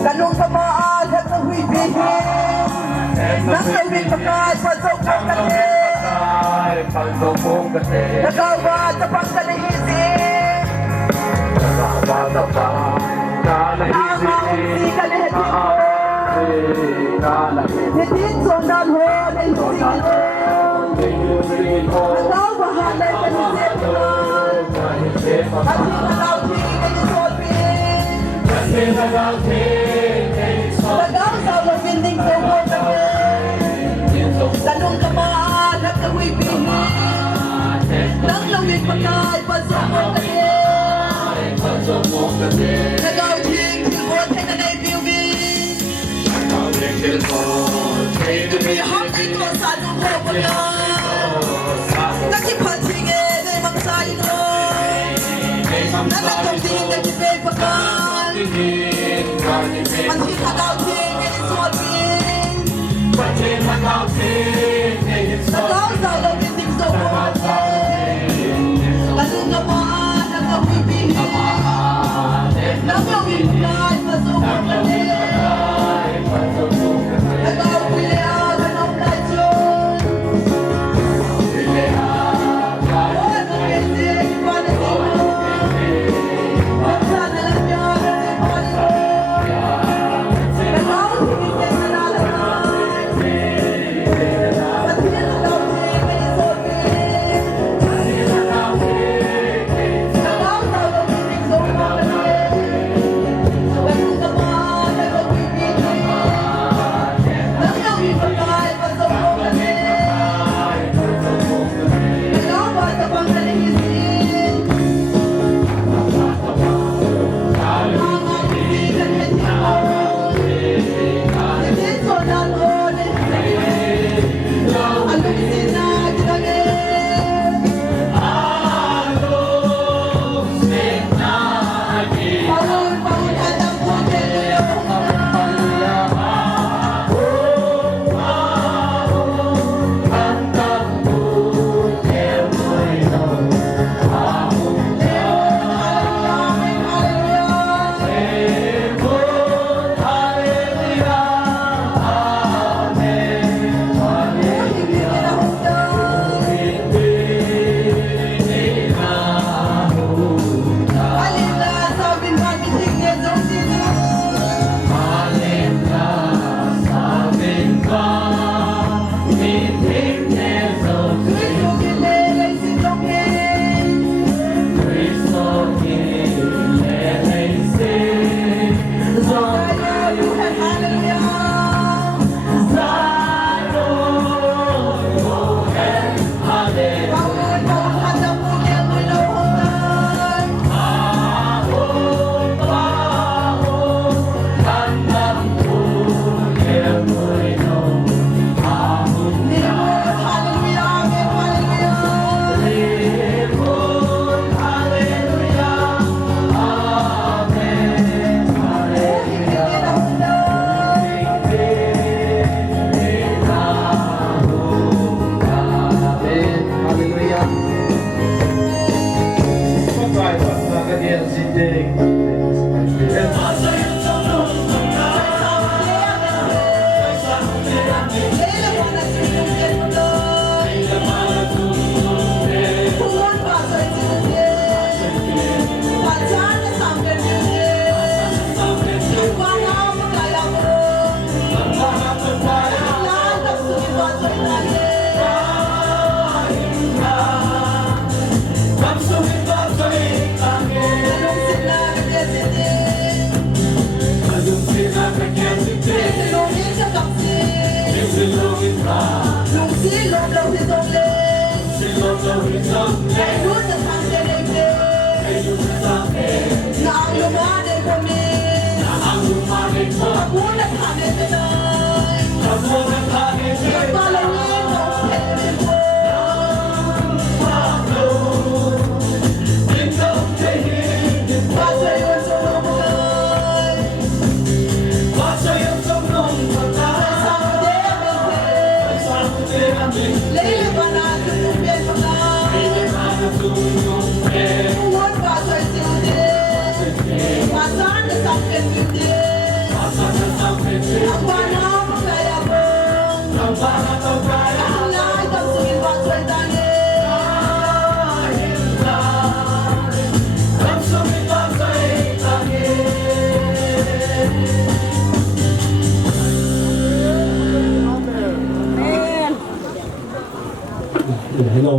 Ganun sa maan at ang huwibihin nang kawin pagkat pagsok kasi nagawad sa pagkalahisin si kalahisin hitin sondan ho na ilusin nagaw bahalay kalisip at hinalaw tingin isolpin nagaw sa mabinding tungkol ganun kamaan at nawibihin nang lawin pagkay pagsok kasi nagaw ting silbot ay nanay biubin ibihap na ito sa anong hopala nakipatingin ay magsayin mo nanatawting nagibay pakan manhin nagaw ting ay isolving nagaw sa lawin ting tungkol ganun kamaan at nawibihin nang lawin pagkay pagsok nagaw pilihan anong lasyon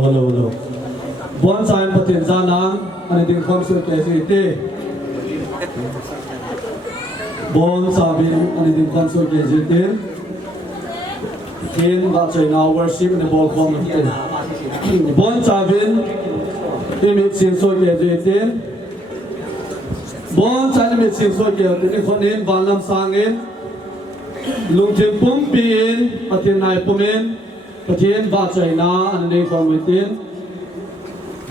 Hello. Buwan sa aking patinsanang aniting concert KCT. Buwan sa aniting concert KCT. Kin baksoy na worship ni Paul Commonwealth. Buwan sa imit sinso KCT. Buwan sa imit sinso KCT. Ikonin valam sangin. Lungtim pumpin patinay pumin. Patien baksoy na aniting Commonwealth.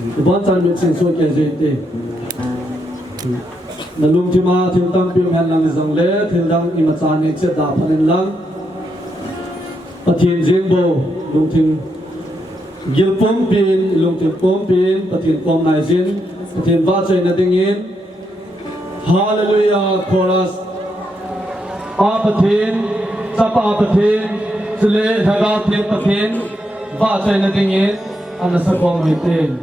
Buwan sa imit sinso KCT. Nalung cuma tildang piung han lang isang le, tildang imatsanik sa dapanin lang. Patien jingbo, lung ting gilpom pin, lung ting pom pin, patien pom naisin, patien batsay na dingin. Hallelujah, chorus. Apatien, sapa apatien, sile hagatin patien, batsay na dingin, anasa pom hitin.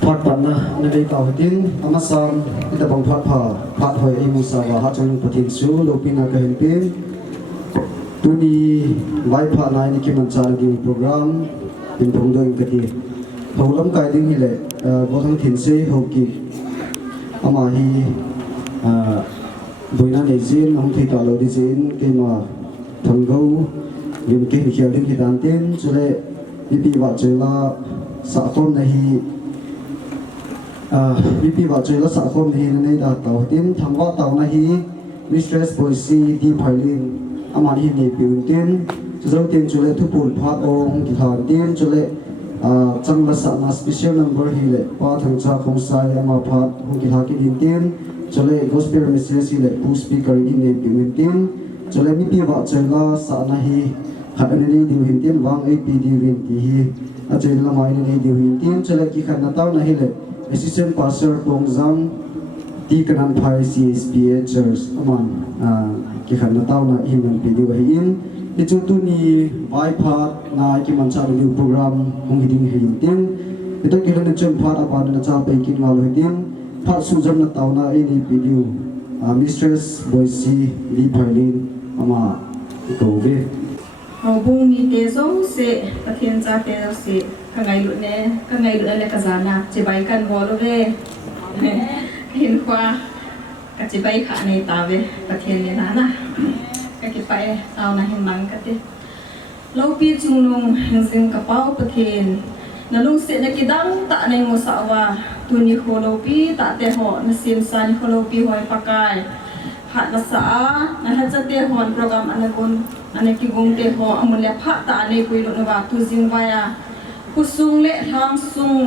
Phật bản na nơi cầu tin amasam kita bang Phật hồi imu sawa ha trong patin su lopina kahin pin tuni vai Phật này ni kiman chan gi program in phong doi kati holam kai ding hi le bo thang thin se ho ki ama hi boina ne jin hong thei ka lo di jin ke ma thang go yim ke hi khial ding hi dan tin chule มีปีว่าเจอละสักคนในฮีมีปีว่าเจอละสักคนในฮีนั่นเองเต่าทิ้งทำว่าเต่าในฮีมิสเตอร์สโบยซีดีไพลินอามาฮีนี่ปีอุ่นทิ้งจะต้องทิ้งจุดเล็กทุกปุ่นพัดองค์ที่ทานทิ้งจุดเล็กจังละสักมาสเปเชียลนัมเบอร์ฮีเล่ป้าทั้งจากของสายอามาพัดองค์ที่ทานกินทิ้งจุดเล็กกอสเปอร์มิสเซสฮีเล่ผู้สปีกเกอร์อินนี่ปีอุ่นทิ้งจุดเล็กมีปีว่าเจอละสักในฮีขัดอันนี้ดิวหินทิ้งวางไอปีดิวหินที่ฮีอาจารย์ละไม่ในดิวหินทิ้งจุดเล็กที่ขัดนาตาในฮีเล่ Assistant Pastor Pongzang di kanan pai CSPA Church aman ki khan na taw na himan video hin ni chu tu ni vai phat na ki man cha ni program hong hiding hin tin ito ki lan chon phat apa na cha pai kin ngal ho tin phat su jam na taw na ini video Mistress Boysi Li Phailin ama ko ve hầu bung mi te zong se pathian cha te se ka ngai lu ne ka zana che bai kan bo lo ve hin kwa ka che bai kha nei ta ve pathian ne na ka ki pai taw na hin mang ka te lo pi chung nong hin sing ka pau pathian na lung se na ki dang ta nei mo sa wa tu ni kho lo pi ta te ho na sim sa ni kho lo pi hoi pakai hat na sa na ha cha te hon program anagon ane ki gong te ho amulya pha ta ne pui lo na wa tu jing wa ya kusung le thang sung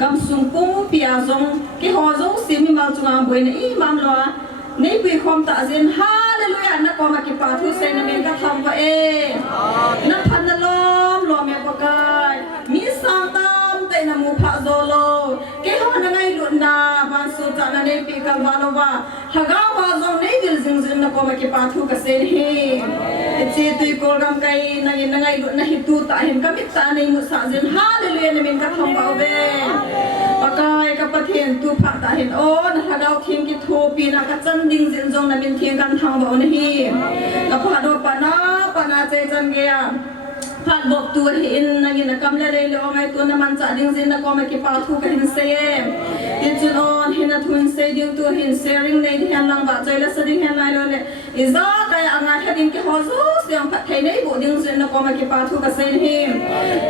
gam sung pung pia zong ki ho zong si mi mal chunga boi na i mam lo nei pui khom ta zen hallelujah na ko ma ki pa thu se na men ka tham wa e na phan na lom lo me pa kai mi sang tam te na mu pha zo lo ke ho na ngai lu na ban su ta na nei pi ka wa lo wa haga wa zong nei dil jing jing na ko ma ki pa thu ka se ni chi tui ko gam kai na ngai lu na hi tu ta hin ka mit ta nei mu sa zen hallelujah na men ka tham wa ve pakai ka pathian tu pha ta hin on hagau thing ki thu pi na ka chan ding jin jong na min thing kan thang ba on hi ka pha do pa na che chan ge ya phat bok tu hin na gi na kam le le ngai tu na man cha ding jin na ko ma ki pa thu ka hin se tin chun on hin na thun se ding tu hin sharing nei hian lang ba chai la sa ding hian lai lo le iza ka anga heding ki ho zo siang phat thei nei bu ding jin na ko ma ki pa thu ka se hi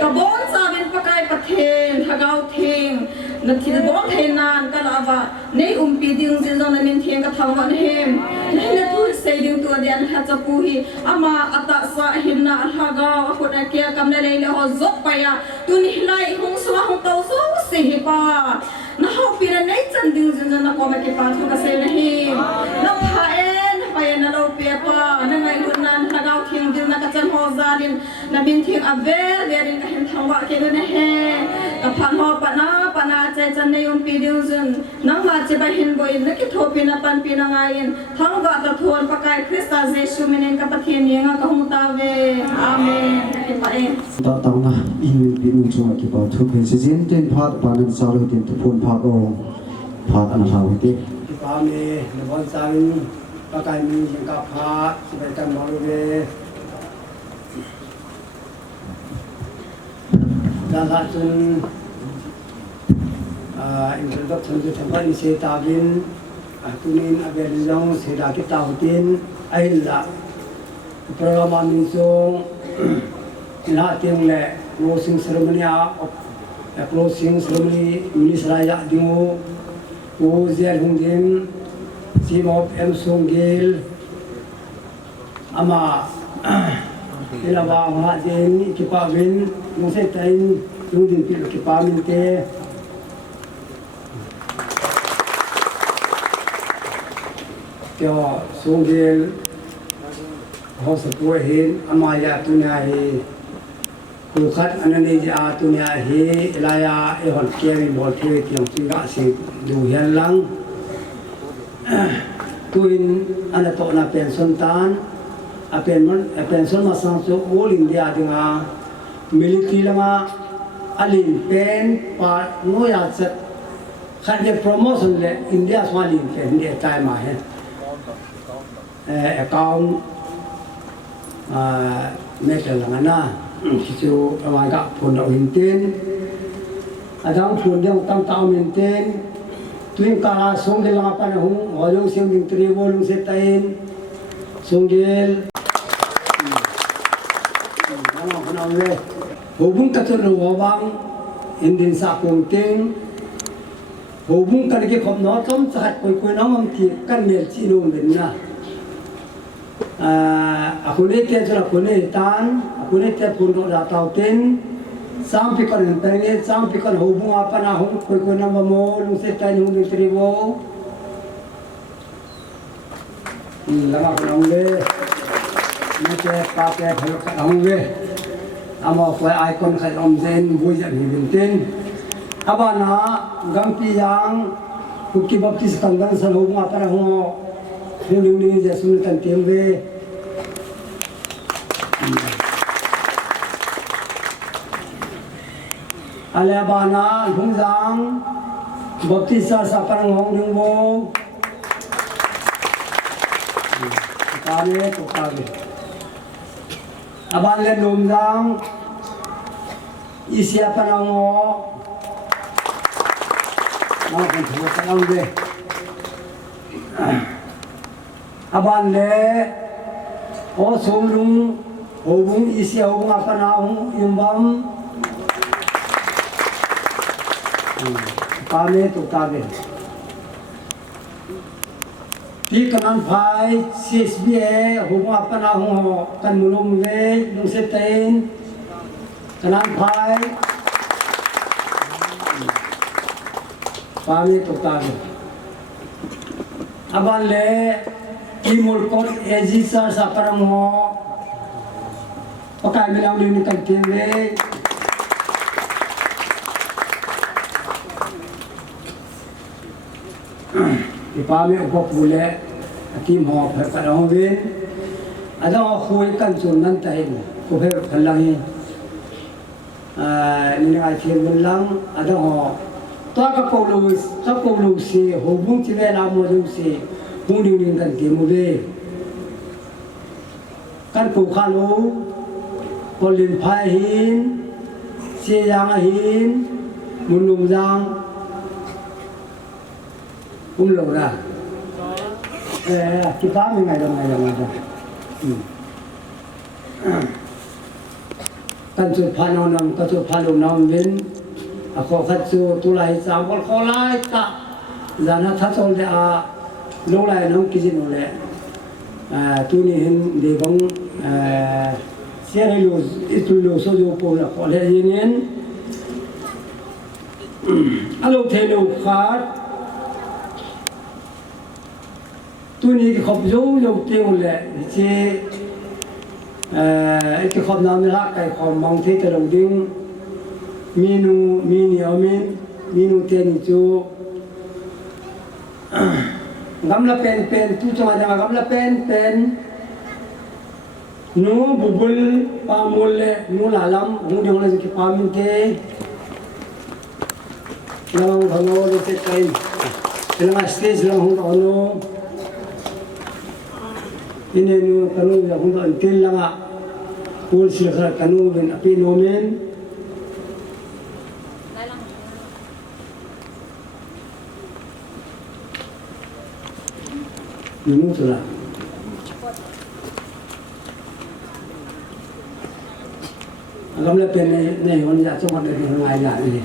ka bon sa bin pakai pathen hagau thing na thil bon thei nan ka la wa nei pi ding jin jong na min theng ka thang wa hem nei na tu se ding tu dian ha cha pu hi ama ata sa hin na haga wa khut a kia kam le le ho zop pa ya tu ni lai hung swa hung tau so se hi pa na ho pi na nei chan ding jin na ko ma ki pa thu ka se na hi na pha en pa ya na lo pi pa na ngai lu nan hagau thing ding na ka chan ho za din na bin thing a ver din ka hin thang wa ke na he ka phan ho pa na che chan nei pi ding jin nang ma che ba hin bo in na ki tho pi na pan pi na ngai in thang ga ta thon pa kai Krista Jesu menen ka pathian ni nga ka hung ta ve amen ki pa e ta taw na in bi nu chu ki pa thu ke si jin ten phat pa na sa lo tin tu phun phat o phat an ha wi ti pa me na bon sang pa kai mi jing ka pha si bai kan ma lo ve da la chun introduction to temple se ta bin tunin aben jong se da ki ta tin ai la program min song na ting le closing ceremony closing ceremony English raya dingo o zer hung dim sim of em song gel ama ila ba ma den ki pa win no se tain tu din pi ki pa min te cho song gel ho sa pu hin ama ya tu na hi ku khat anani ja tu na hi ilaya e hon ke mi bol the tiang singa si du hian lang tuin ana to na pension tan a pension ma sang so all india dinga military langa alin pen pa no ya chat khat le promotion le india swalin pen de time ma he account metal langa na kichu amai ka phun do hinten adang phun deu tam taw minten tuin ka song de langa pa na hung holo sim ding tri volung se tain song gel ana le hubung katulung wabang indin sa kunting hubung kan ki khop no tom sahat koi no mam ti kan mel chi no ben na akune te jara kune tan akune te pur no la tau ten sam pi kan penge sam pi kan hubung apa na hung koi na mo lung se tai hung ni tri wo lama kan le ni te pa te phal ka hung le amo koi icon khai om zen bui ja ni bin ten abana gampi yang kuki baptis kangan san hubung apa na hung hung ni ja sun kan tembe alabana hungjang baptisa saparang hong dingbo kare to kare aban le nomjang isia panango ma kan thua kanang de aban le o somlung hobung isia hobung apanang imbam kame to kage ti kanan phai CSBA huma apana ho kan mulum ve nung se ten kanan phai kame to kage aban le ti mulkot ejisa saparam ho pakai milang ni kan keve ipame upop bule akim ho pher kadang win ada khoi kan chun nan tai ko pher khalang ni ngai thien mun lang ada ho to ka ko lu si ho bung chi ve la mo lu si bung ding ding kan ti mu ve kan ku kha lu ko lin phai hin si yang hin mun lum jang lầu ra cái phá mấy ngày đồng ra căn chuột pha non nằm căn chuột pha lồng nằm bên khó khăn chuột tu lại sao còn khó lại ta giờ nó thắt xong thì lâu lại nó cái gì nó lẹ tu này hình để bóng xe này lù ít tu lù số dầu cổ là khó lẹ gì nên alo thế lù khát tu ni cái khop dấu dấu tiêu lệ chứ cái khop nào là cái khop mong thấy cái đồng điên minu tiền chú ngắm là pen tu cho mà ngắm là pen nu bubul pamul lệ nu là lắm nu điều là cái pamin thế long thằng nó sẽ cây cái là stage long hông đó nó ini nu kanu ya hung an tel langa pul silkha kanu ben api nomen ni mu sura agam le pen ne hon ya chong de ngai ya ni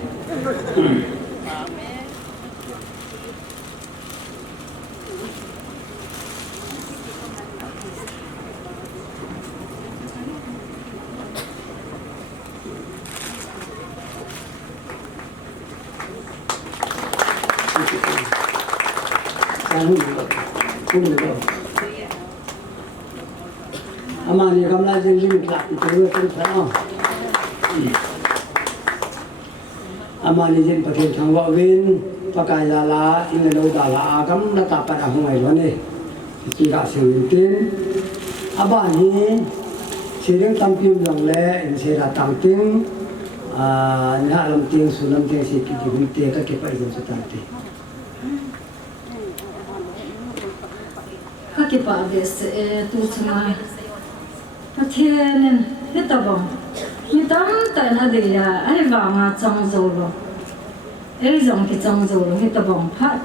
amani kamla jin lim klak itu kan sana amani jin pathin thangwa win pakayala ingelo dala agam na tapara hungai lone tiga sewintin abani sering tampil yang le in sera tampil nya lam ting sulam ting sikit hunte ka ke pai go satante cái bà để tu chama thiên hết tập bông như tấm tại nó để ai vào mà trồng dầu rồi ai trồng cái trồng dầu rồi hết tập bông phát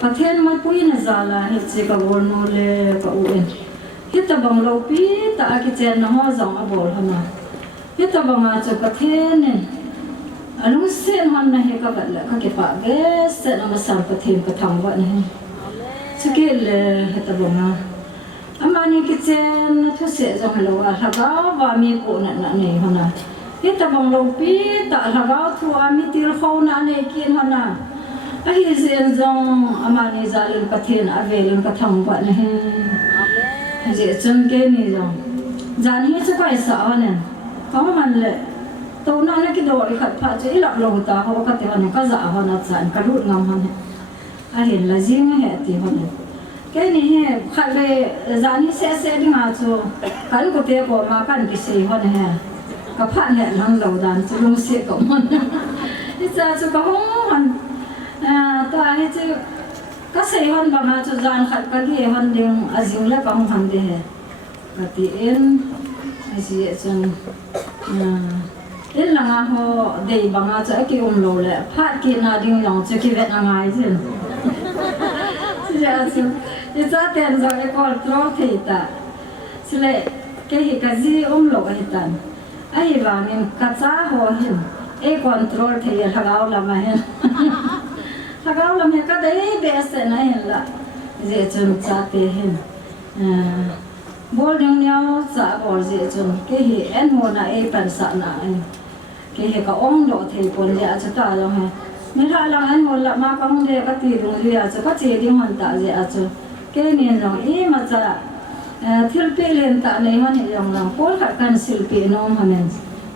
và thiên mà quý này giờ là hết chỉ có vốn nó le có uốn hết tập bông lâu pi tại cái chuyện nó hoa trồng ở bồn hơn mà ที่ตะบังอาจจะประเทศเนี่ยอนุเส้นหันนะเฮก็แบบละก็เก็บปากเกสเส้นเอามาสั่งประเทศประทังวะเนี่ยสกิลเลยตะบังอาอามานี่กิจนะทุเสียจังเลยว่าถ้าก็ว่ามีกูนั่นนี่ฮะนะที่ตะบังลงปีแต่ถ้าก็ทัวมีตีเขานั่นนี่กินฮะนะไอ้เสียงจังอามานี่จะเล่นประเทศอาเวลประทังวะเนี่ยเจ้าจังเกนี่จังจานนี้จะไปสาวเนี่ยเขามันเลยตัวนั้นนี่ก็โดนขัดผ้าจะอีหลับลงตาเขาก็ตีวันก็จะเอาหน้าจานกระดุดงามมันเนี่ยเห็นละจริงเหรอตีวันเนี่ยแค่นี้ขัดไปจานนี้เสียดีงาจูขันก็เตะก็มากันกิเสียวันเนี่ยก็ผ่านเนี่ยนั่งเราดันจะลงเสียกับมันที่จะจูก็ห้องมันตัวให้จูก็เสียวันบางจูจานขัดก็เกี่ยวันเดียวอาจิงเล็กก็ห้องทำดีเหรอก็ตีเอ็นไอ้เสียจังเอ็นหลังอ่ะเขาเดี๋ยวบางอาจจะกี่โลเลยพาดกินนาดิ้งหลังจะกี่เวทงายสิสิจะสิจะเต้นจากไอ้คนตรอที่ตาสิเลยแค่เห็นกันสิโลเห็นตันไอ้บางอย่างกัจจ้าหัวหินไอ้คนตรอที่หักเอาละมาเห็นหักเอาละมาก็ได้เบสนะเห็นละเจ้าจนจัดเตเห็นบอลยังเนี้ยจะบอลเจ้าจนแค่เห็นเอ็นหัวน่ะไอ้เป็นสัตว์น่ะแค่เห็นก็อ้อมโดดเทปนเจ้าจะตายแล้วไงไม่ถ้าเราเอ็นหัวละมาก็คงเด็กก็ตีตรงเรือจะก็เจดีหันตาเจ้าจะแค่เนี่ยน้องอีมาจะทิลปีเล่นตาในหันเนี่ยยังน้องพูดขัดกันศิลปีน้องหันเนี่ย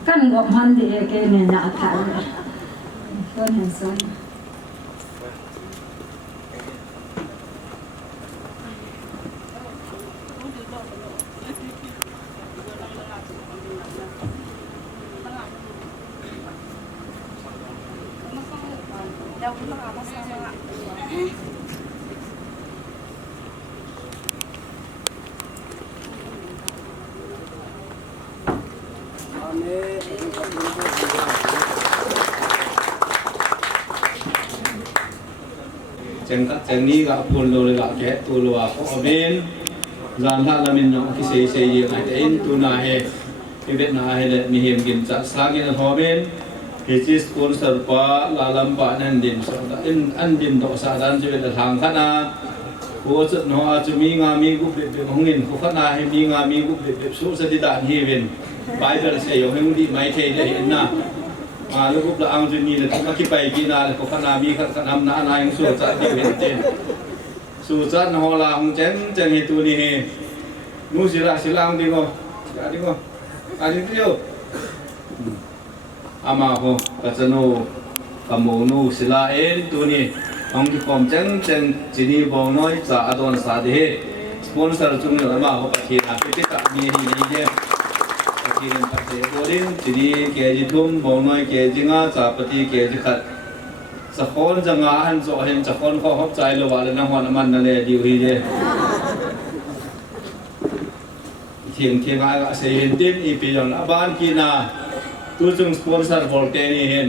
กันกบหันดีแค่เนี่ยน่าทานเลยคนเห็นซ้ำจังนี้ก็พูดเลยก็แค่ตัวรัวก็เป็นจานท่าละมินน้องที่เสียยังไงแต่อินตัวนาเฮที่เวียดนามเฮเลยมีเห็นกินจัดสร้างกินทอเป็นที่จิสกุลสรุปลาลัมปะนันดินสระอินอันดินต่อสาดันจะเป็นทางขนาผู้จุดน้องจะมีงามีกุบเด็บหงอินผู้ขนาให้มีงามีกุบเด็บสู้สติดานเฮเวนไปเดินเสียอยู่ให้มุดีไม่เทได้เห็นนะลูกกุบละอังจุนีเลยต้องคิดไปกินอะไรผู้ขนามีขนาดนายสู้จัดเห็นเต็นสู้จัดหัวลาหงเจนจังเหตุนี้นู้สิละงดีก็ดีก็ดีเดียวอามาโหกัจโนขโมนูสิละเอ็นตัวนี้องค์ที่ผมจังจีนีบองน้อยจะอดอนสาดีสปอนเซอร์จุงเงินมาเขาประเทศอาฟิริกามีนี่เดียประเทศประเทศโบรินจีนีเกจิทุ่มบองน้อยเกจิงาจะปฏิเกจิขัดสะโคนจะงาหันโซเห็นสะโคนเขาหอบใจเลยว่าเลยน้ำมันนั่นเลยดีวีเดียเทียงอะไรเสียเห็นดินอีปีจนบ้านกินาตัวจึงสปอนเซอร์โวลเตนี่เห็น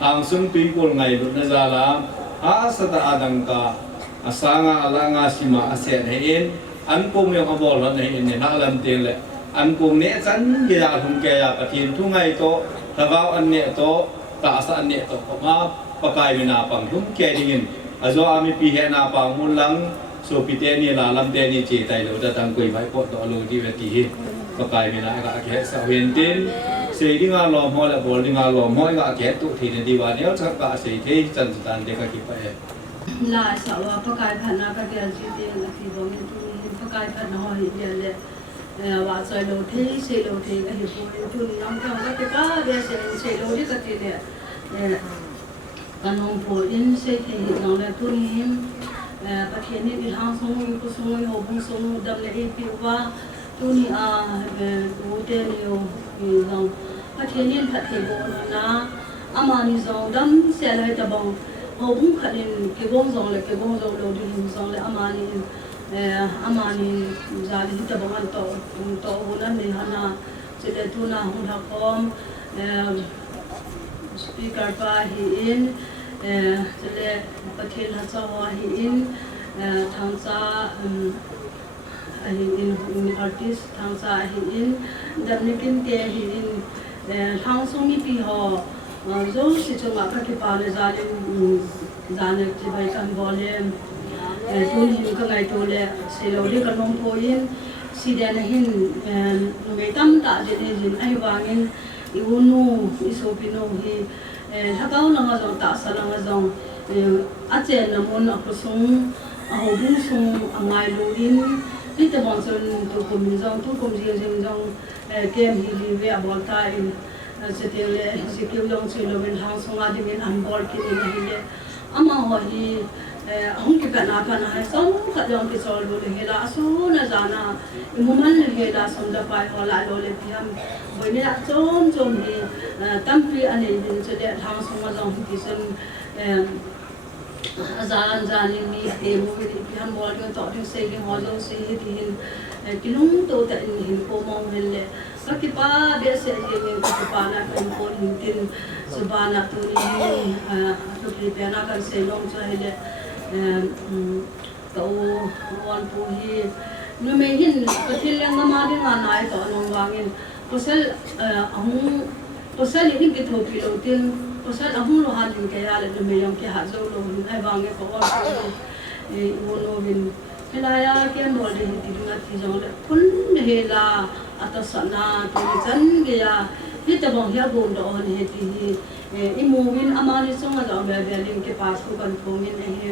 ทางซึ่งปีกุลไงลุนจาลาอาสตาดังกาอาสางาอลางาสิมาอาเซนเห็นอันปุ่มยังขบวนเห็นเนี่ยน่าลำเตียนเลยอันปุ่มเนี้ยจันกีฬาทุ่งแก่ยาปะทินทุ่งไงโตถ้าว่าอันเนี้ยโตตาสันเนี้ยโตมาปะกายวินาปังทุ่งแก่ดิ่งอาจจะอามีปีเหนาปังมุนลังสุพิเตนี่ลาลำเตียนี่จีไตเราจะตั้งกุยไว้ปอดต่อลงที่เวทีปะกายวินาก็แค่สาวเห็นตินเสียดิ้งอาลอมหัวและบอลดิ้งอาลอมหัวก็แค่ตุทีในดีวันนี้จะก็เสียที่จันทร์ตันเด็กกี่ไปลาสาวปะกายพันนาก็เดียนจีเดียนละที่ตรงนี้ตัวนี้ปะกายพันนาหอยเดียนเลยว่าใจโลที่เสียโลที่ก็เห็นตัวนี้ตัวนี้น้องจังก็ติดก็เดียนเสียโลที่ก็ติดเนี่ยกันน้องผู้อินเสียที่น้องเลยตัวนี้ประเทศนี้ที่ทางสมุยกุสมุยหบุสมุยดำเลยที่ว่าตัวนี้ดูเตนิโอน้องประเทศนี้ประเทศโบราณอามานิซองดำเสียเลยตะบงหบุขัดอินเก็บบงซองเลยเก็บบงซองโลดีหิมซองเลยอามานิจารีตะบงอันโตหุ่นนั้นมีฮันนาเจเดตุนาหุ่นทักคอมสปีกเกอร์ปาฮีอินเจเลประเทศฮัจาวาฮีอินทางซาฮีอินอาร์ติสทางซาฮีอินดับนิกินเตฮีอิน thang sung mi pi ho zo si chunga ka ki pa le zane ti bai kan volume tun hin ka ngai to le se lo le kan mong po yin si de na hin no me tam ta de ne jin ai wangin I unu iso pino hi thakau langa zong ta sa langa zong a chen na mon a kusung a ho bu sung a ngai lo in ti te bon son to kum zong tu kum ji zong kem hi li ve a bol ta in se te le se ke long se lo ben hang sung a de men an bol ki ni hi le ama ho hi hong ki kana hai song kha jong ki sol lo le hela asu na jana imuman le hela som da pai ho la lo le piam boi ne chom hi tam pri ane din che de thang song ma jong ki sen zan mi te mo ni piam bol ke to de se le ho jong se hi ti hin kinung to ta in hin ko mong hele ka ki pa de se ye ngen ki pa na kan ko hin tin subana tu ni to pri pe na kan se long cha hele tàu quan phu hi nu me hin pathil yang ma de nga nai to nong wangin posal ahung posal hin ke thopi lo tin posal ahung lo han ke ya le nu me yang ke ha zo lo ai wange ko wa wo no bin helaya ke no de ti nga ti jong le kun he la atasana to chan ge ya hi ta bong ya gon do han he ti hi imovin amani songa da be ling ke pas ko kan thongin he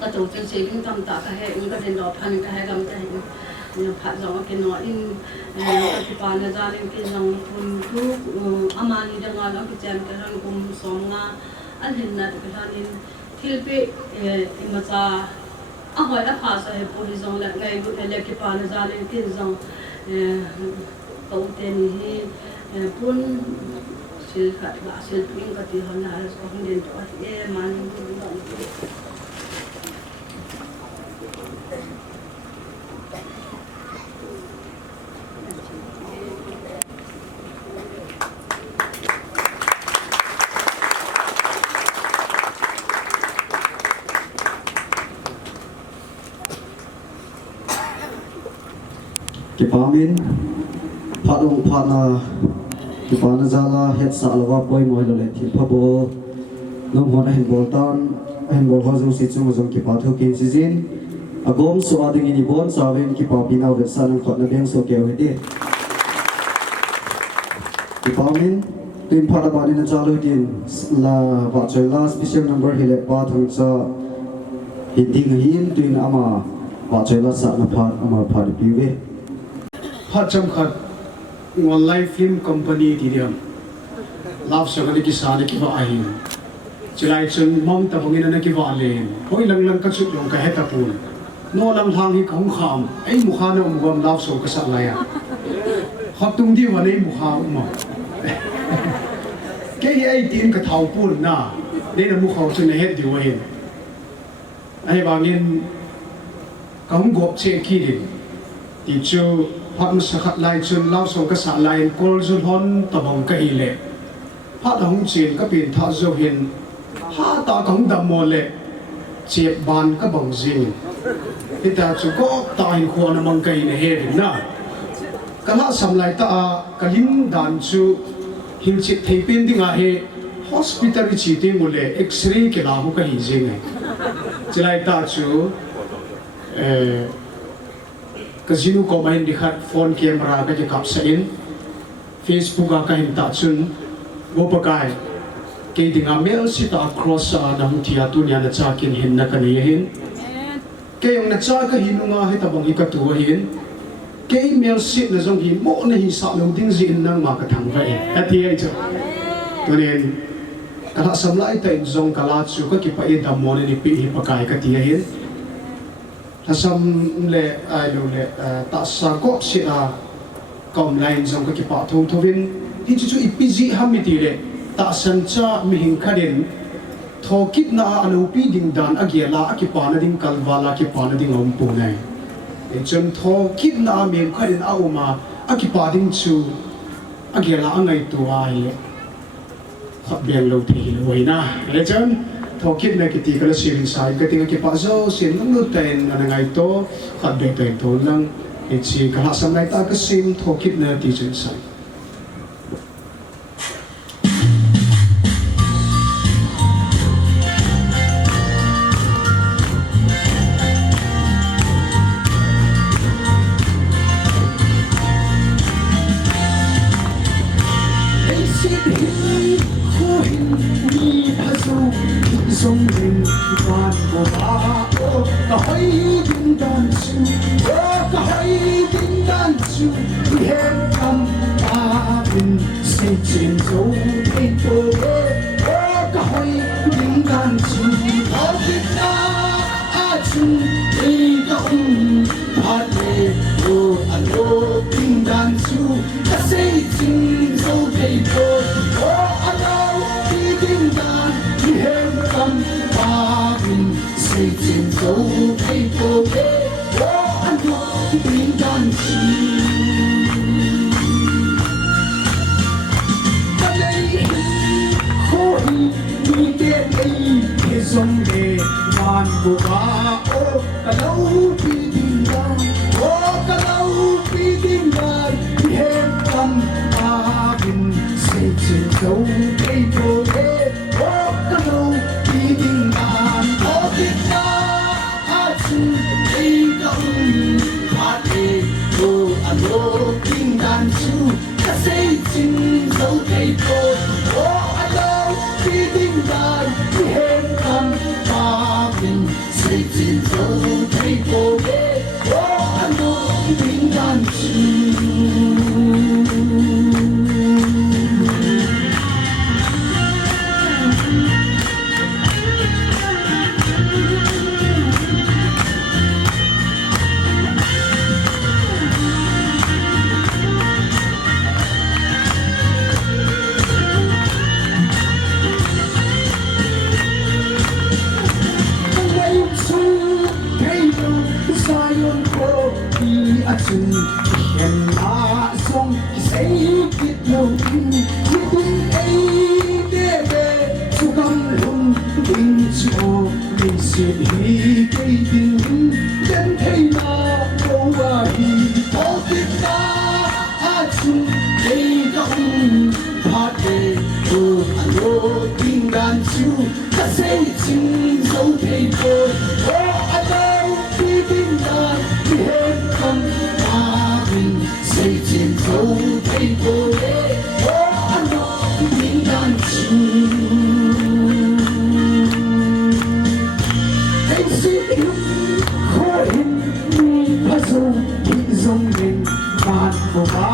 ka to chen se ling tam ta ka he in ka den do phan ka he gam ta he phat jong ke no in ka pa na ja ling ke jong thun tu amani da nga la ke chan ka ran kum som nga an hin na ka han in thil pe ma cha a hoi da pha sa he po hi jong la ngai gu le ke pa na ja ling ke jong to ten hi pun sil khat ba sil ping ka ti hon na so hin den to e man Kipamin Padong Pana Kipana Zala Het Salawa Boy Moilo Letil Pabo Nong Hona Hen Boltan Hen Bol Hozong Sitzung Zong Kipatho Kin Sizin Agom So Ading Ini Bon Savin Kipapin Avet Sanang Khot Nabeng So Keo Hedi Kipamin Tuin Pada Bani Na Jalo Din La Vachoy La Special Number Hile Pa Thong Cha Hinding Hin Tuin Ama Vachoy La Sa Na Phat Ama Phat Piwe Hacham khat online film company tidiam love sagani ki sane ki va ahin chilai chun mom ta bangin na ki va len hoi lang lang ka chut long ka heta pun no lang thang hi khong kham ai mu khana gom love so ka sa la ya hatung di wa nei mu kha ma ke ai tin ka thau pun na ne na mu khaw chun het di wa hin ai bangin kaung gop che ki din ti chu Pat masakhat lai chun lau song ka sa lai kol zun hon tabong ka hile Pat hong chin ka pin tha zo hin ha ta kong dam mo le chep ban ka bong zin hita chu ko ta hin kho na mang kai ne he na kala sam lai ta ka lim dan chu hin chit thei pin dinga he hospital chi ti mo le x-ray ke la ho ka hi jing chilai ta chu Kazinu ko main dihat phone camera ka kap sa in Facebook ka hin ta chun go pakai ke dinga mail sita cross sa dang tia tu nya na cha kin hin na kan hin ke yung na cha ka hinunga he tabang ikatu hin ke mail sit na jong hi mo na hi sa lo ding zin nang ma ka thang vai ati ai chu tunen kala samlai ta jong kala chu ka ki pa e dam mo ni pi hi pakai ka tia hin Asam le ai lo le ta sa ko si a kom line jong ka ki pa thong thovin hi chu ipiji hamiti le ta san cha mi hing khaden thokit na anu pi ding dan agiala akipa na ding kalwala ki pa na ding om pu nai e chon thokit na mi khaden a uma akipa ding chu agiala angai tu ai le khat beng lo thi lo na le chon thokit na kiti kala siring sai ka tinga ki pa zo sin nang no ten na ngai to khat be ten to nang chi ka ha sam lai ta ka sim thokip na ti chen sai sông lên van của ba ô cả hai tiếng đàn chiu ô cả hai tiếng đàn chiu hết cầm ba bên sẽ trên dấu thấy tôi ô cả hai tiếng đàn chiu ở Việt Nam chiu đi động hát về ô anh ô tiếng đàn chiu ta sẽ trên dấu thấy tôi ô anh ô tiếng đàn hết cầm ba bên sẽ trên dấu thấy tôi ô anh ô tiếng đàn chiu ta lấy khổ đi đến đây để sống để van của ba ô cả lâu đi tìm đàn ô cả lâu đi tìm đàn hết cầm ba bên sẽ trên dấu thấy tôi ô cả lâu đi tìm đàn ô Việt Nam chung đi động hát đi ô anh ô tìm đàn chu ta sẽ trên dấu thấy tôi ô anh lâu đi tìm đàn hết cầm ba bên sẽ trên dấu thấy tôi ô anh ô tìm đàn chu Zion ko di atun en ma song say kit no in kitun ai de be chu kam lum ding chu min si hi kai din den thei na ko wa hi o kit na atun ei dong ha de ko alo ding dan chu ka say chin so thei ko o alo tiếng đàn đi hết cầm ba mình xây trên dấu thấy cô đế ô anh đó tiếng đàn chiu thấy xin yêu khổ hình như phá dâu bị dông lên bàn của ba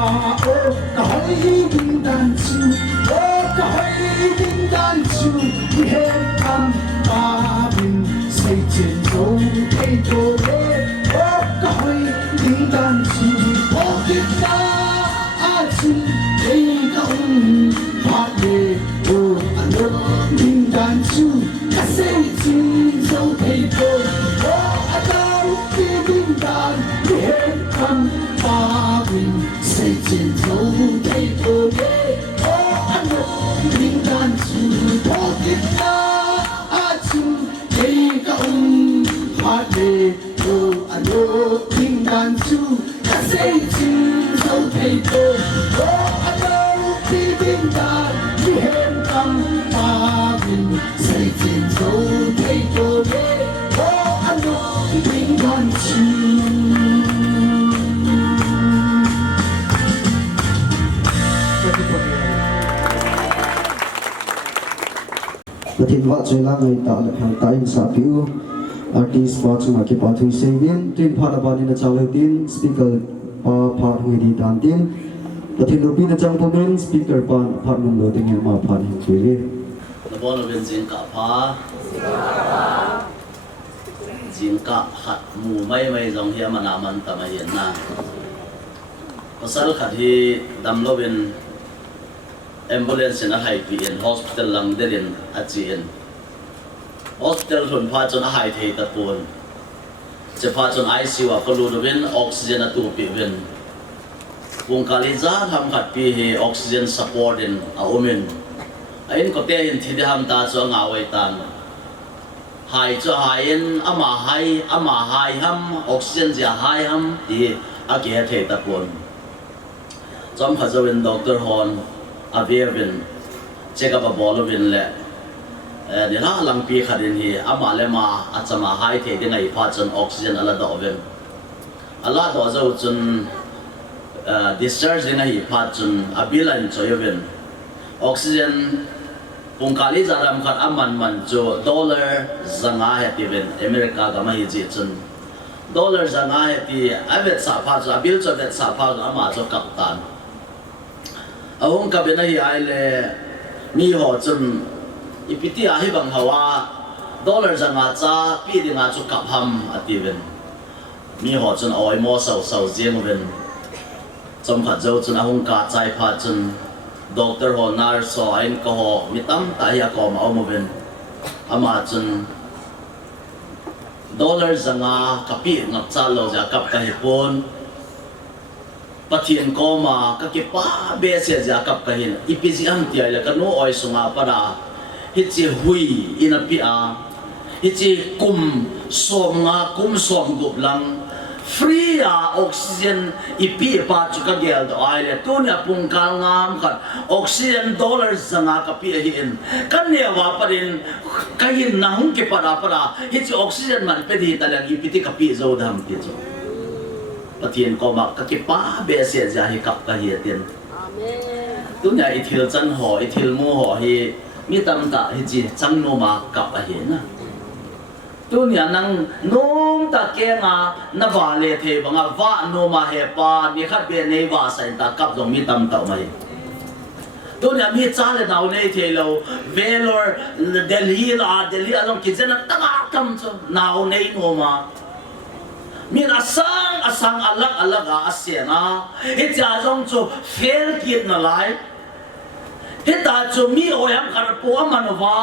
ô cả hai tiếng đàn chiu ô cả hai tiếng đàn chiu đi hết cầm ba mình xây trên dấu thấy cô đế tiếng đàn chiu ô Việt Nam chung đi động hát về ô anh ô tiếng đàn chiu ta sẽ trên dấu thấy tôi ô anh đâu đi tiếng đàn đi hết cầm ba mình sẽ trên dấu thấy tôi ô anh ô tiếng đàn chiu ô Việt Nam chung đi động hát về ô anh ô tiếng đàn chiu ta sẽ trên dấu thấy tôi ô anh đâu đi tiếng đàn đi hết cầm ba mình sẽ trên dấu thấy tôi ô anh ô tiếng đàn chiu và thiên vợ chơi lang người tạo được hàng tại sa phiếu artist và chúng ta kịp thu sinh viên trên part about in the chào đầu tiên speaker part người đi đàn tiên và thiên lupin ở trong bên speaker part nông đồ tiếng mà part hình quý vị nó bỏ nó bên diễn cả phá diễn cả hạt mù mấy dòng hiểm mà làm ăn tầm hiện na có sao khát thì đâm lo bên ambulance na hai pi in hospital lang delin achiin hospital thun pha chon a hai thei ta pon che pha chon ICU a kalu do ben oxygen a tu pi ben wong kali za ham khat pi he oxygen support in a omen ain ko te in thi ham ta cho nga wai tan hai cho hai in ama hai ham oxygen ja hai ham ti ake the tapon chom khazawin Dr. Hon Aviavin check up a bolovin le ni la lang pi khadin hi ama le ma achama hai the de ngai pha chon oxygen ala do ven ala do zo chun discharge ngai pha chun abilan choyven oxygen pungkali zaram khat aman man jo dollar zanga he tiven America ga mai ji chun dollar zanga he ti avet sa pha cho abil cho vet sa pha ama cho kaptan ahong ka bena hi ai le mi ho chun ipiti ahi bang hawa dollar zanga cha pi dinga chu kapham ativen mi ho chun oi mo sau sau jeng ven chom kha jo chun ahong ka chai pha chun Dr. Hon nar so ain ko ho mitam ta ya ko ma omoven ama chun dollar zanga kapi ngap cha lo ja kap ka hipon pathian ko ma ka ki pa be se ja kap ka hin ipisi am tia la ka no oi sunga para hichi hui ina pi a hichi kum som nga kum som gup lang free oxygen ipi pa chu ka gel do ai le tu ne pung kal ngam khat oxygen dollar zanga ka pi hin kan ne wa parin ka hin na hung ke para hichi oxygen man pe di talang ipiti ka pi zo dam pi zo pathian ko ma ka ki pa be se ja hi kap ka hi ten amen tu ne ithil chan ho ithil mu ho hi mi tam ta hi chi chang no ma kap a hi na tu nia nang nung ta ke nga na va le the banga va no ma he pa ni khat be nei va sai ta kap dong mi tam ta mai tu nia mi cha le nau nei the lo velor delhi along ki jena ta kam cho nau nei no ma mi asang alag asiana he cha jong cho fail kit na lai hita chu mi oyam khar po manwa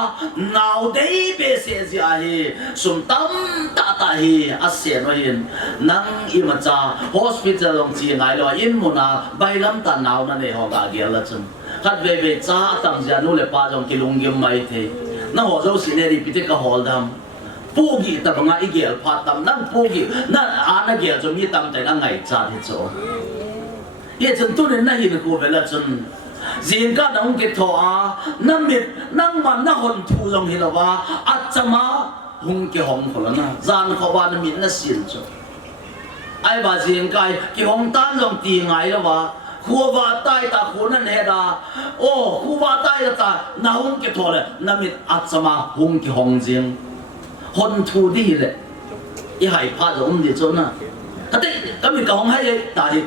now dei be se ja hi sum tam ta hi asien wa hin nang imacha hospital long chi ngai lo in muna bailam ta naw na ne ho ga gel la chun khat ve cha tam ja nu le pa jong kilung gem mai the na ho zo sineri pite ka hol dam pugi ta banga igel pha tam nang pugi na ana gel chu mi tam te na ngai cha thi cho ye chun tu ne na hin ko vela chun zin ka nong ke tho a namit nang man na hon thu jong hi lawa achama hung ke hong khola na zan kho wa na min na sin cho ai ba zin kai ki hong tan jong ti ngai lawa khu wa tai ta khu na ne da o khu wa tai ta na hung ke tho le namit achama hung ke hong jing hon thu di le i hai pha jong di cho na ka te ka mi ka hong hai ta hi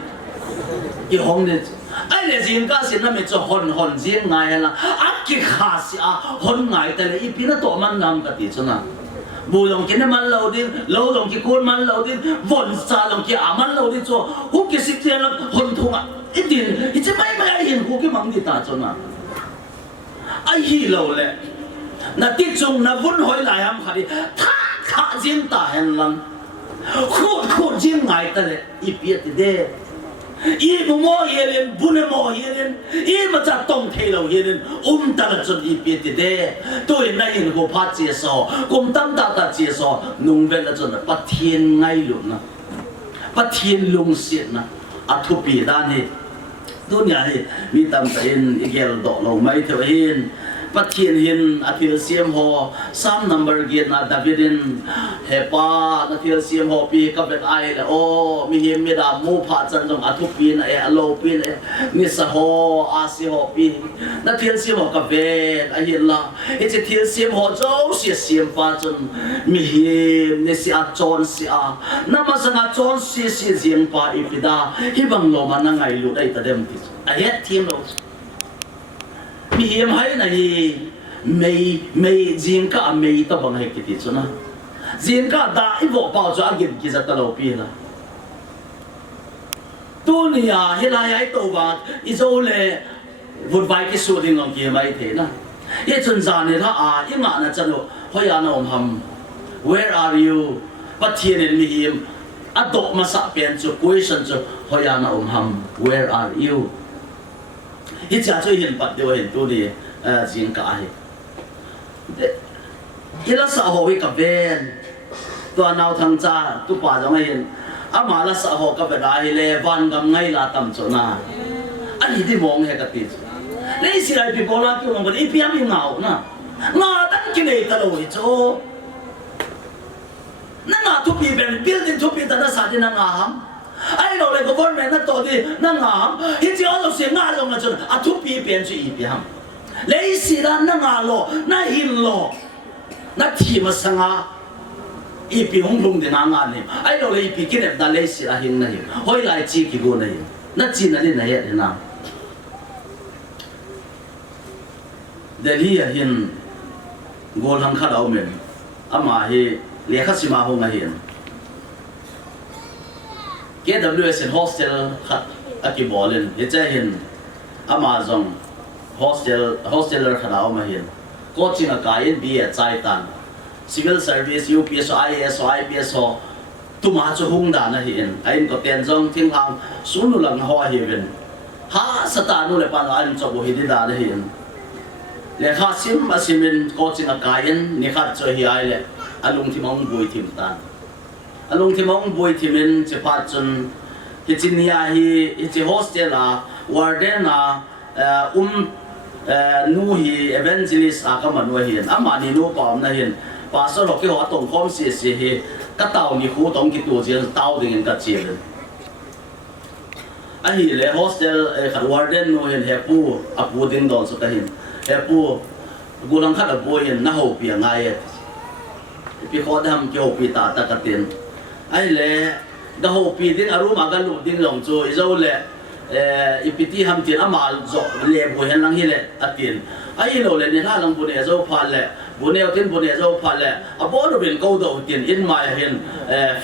ki hong ne ai le zin ka sin na me cho hon zin ngai la a ki kha si a hon ngai ta le i pi na to man nam ka ti chuna bu long ki na man lo din lo long ki kon man lo din von sa long ki a man lo din cho hu ki si tian la hon thu nga i din i che mai hin hu ki mang di ta chuna ai hi lo le na ti chung na vun hoi lai ham khari tha kha jin ta hen lang khu jin ngai ta le i pi ti de i mo yelen bune mo yelen i ma cha tong thei lo yelen ta la chon i pi ti de to in na in go pha che so kum tam ta che so nung vel la chon pa thien ngai lu na pa thien lung sit na a thu pi da ni tu nya hi mi tam ta in i gel do lo mai the hin pathian hin athil siam ho sam number get na davidin hepa athil siam ho pi ka bet ai la o mi him mi da mu pha chan jong athu pi na e alo pi le ni sa ho a si ho pi na thil siam ho ka ve a hin la e che thil siam ho zo si siam pa chun mi him ne si a chon si a na ma sanga chon si jing pa ipida hi bang lo ma na ngai lu dai ta dem ti a het tim lo mi hiểm hay này mày riêng cả mày tao bằng hay cái gì na riêng cả đại bộ bao cho anh cái gì tao lâu pin là tu này à hiện nay ai tàu bát izole vượt vài cái số tiền ngon kia mày thế na ye chân gian này ha yên ngã na chân rồi hỏi anh ông hầm where are you bắt thiên đến mi hiểm adok mà sắp biến cho question cho hỏi anh ông hầm where are you hi cha cho hin pat deu hin tu ni jing ka hi ila sa ho wi ka ven to naw thang cha tu pa jong hin ama la sa ho ka beda hi le van gam ngai la tam cho na ani di mong he ka ti le si lai pi bola ki mong i pi am ngau na nga tan ki nei ta lo hi cho na nga thu pi ben building thu pi ta na sa di na nga ham ai lo le government na to di na nga ham hi chi o lo se nga lo na cho a thu pi ben chi i pi ham le si la na nga lo na hin lo na thi ma sanga i pi hung lung de na nga ni ai lo le i pi ki ne da le si la hin na hi hoi lai chi ki go na hi na chi na ni na ye na Delhi hin gol hang kha dau men ama hi le kha sima ho nga hin KWS hostel khat aki bolen ye cha hin Amazon hosteler kha dau ma hin coaching a kai in bi a chai tan civil service UPS IAS IPS ho tuma chu hung da na hin ain ko ten jong thing hang sunu lang ho hi ven ha satanu le pa an cho bo hi di da na hin le kha sim asimin coaching a kai in ni khat cho hi ai le alung thi mong bui thim tan alung thi mong bui thimin che pa chun hi chinia hi chi hostel a warden a nu hi evangelist a ka man wa hian ama ni no pam na hian pastor ho ki ho tong khom si si hi ka taw ni khu tong ki tu jian taw ding ka chi le a hi le hostel khat warden no hian he pu a pu ding don so ka hin he pu gulang khat a bo hian na ho pi ngai pi kho dam ki ho pi ta ta ka tin ai le da ho pi din aru ma ga lu din long chu i zo le ipiti ham tin amal zo le bo hen lang hi le atin ai lo le ni la lang bu ne zo pha le bu ne tin bu ne zo pha le a bo no bin ko do tin in ma hen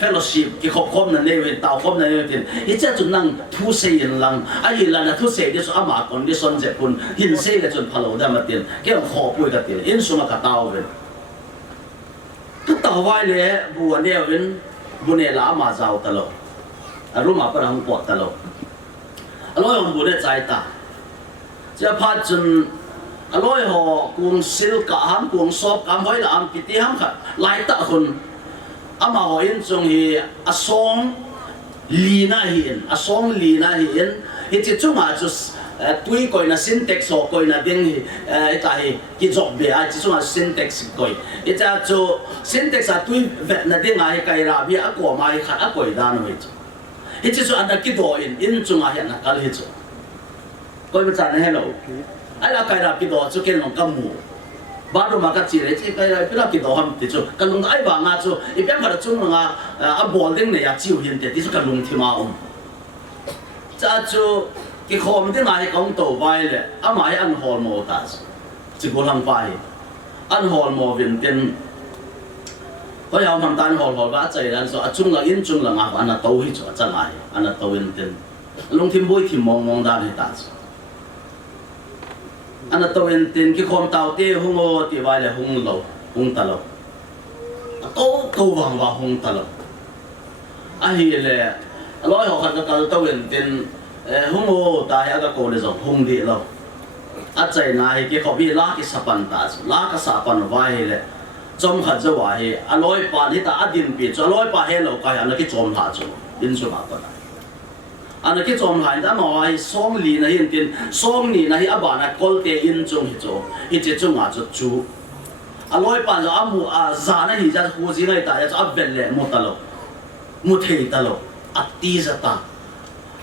fellowship ki khop khom na ne wen taw khom na ne tin i cha chun nang thu se yin lang ai la na thu se de so ama condition je kun hin se le chun phalo da ma tin ke kho pu ka tin in suma ka taw wen ka taw vai le bu ne wen bu ne la ma zaw ta lo aru ma pa hang po ta lo aloi hong bu ne chai ta cha pha chun aloi ho kung sil ka ham kung sop kam hoi la am piti ham khat lai ta khun ama ho in chung hi asong li na hi in asong li na hi in hi chi chung a chu tui koi na syntax ho koi na ding hi ta hi ki job be a chi chung a syntax koi i cha chu syntax a tui vet na ding a hi kai ra bi a ko mai khat a koi da no hi hi chi chu an ki do in chung a hi na kal hi chu koi ma chan hello ai la kai ra ki do chu ken long ka mu ba ro ma ka chi le chi kai ra pi la ki do ham ti chu kan lung ai ba nga chu i pem ba chung nga a bol ding ne ya chiu hin te ti chu kan lung thi ma cha chu ki khom te ngai kong to vai le a mai an hol mo ta chi go lang pai an hol mo vin ten ko yaw man tan hol ba chai ran so a chung la in chung la nga an a to hi chu cha ngai an a to in ten lung thim boi thim mong mong dan hi ta anh tôi in tin cái con tàu tê hung ô thì vai là hung ta lo tô câu vàng vào hung ta lo anh hi là nói họ khăn cái tôi in tin hung ô ta hay cái câu là giống hung đi lo anh chạy này cái họ bị lá cái sapan ta lá cái sapan vai là trong khăn cho vai anh nói pa đi ta anh điên bị cho nói pa hay lo cái anh cái trong hạ cho in số nào anh cái chom hai đã nói song li na hiện tiền song ni na hi aba na kol te in chung hi cho hi che chung a cho chu aloi pa zo amu a za na hi ja hu ji ngai ta ya cho abel le mo ta lo mu thei ta lo ati za ta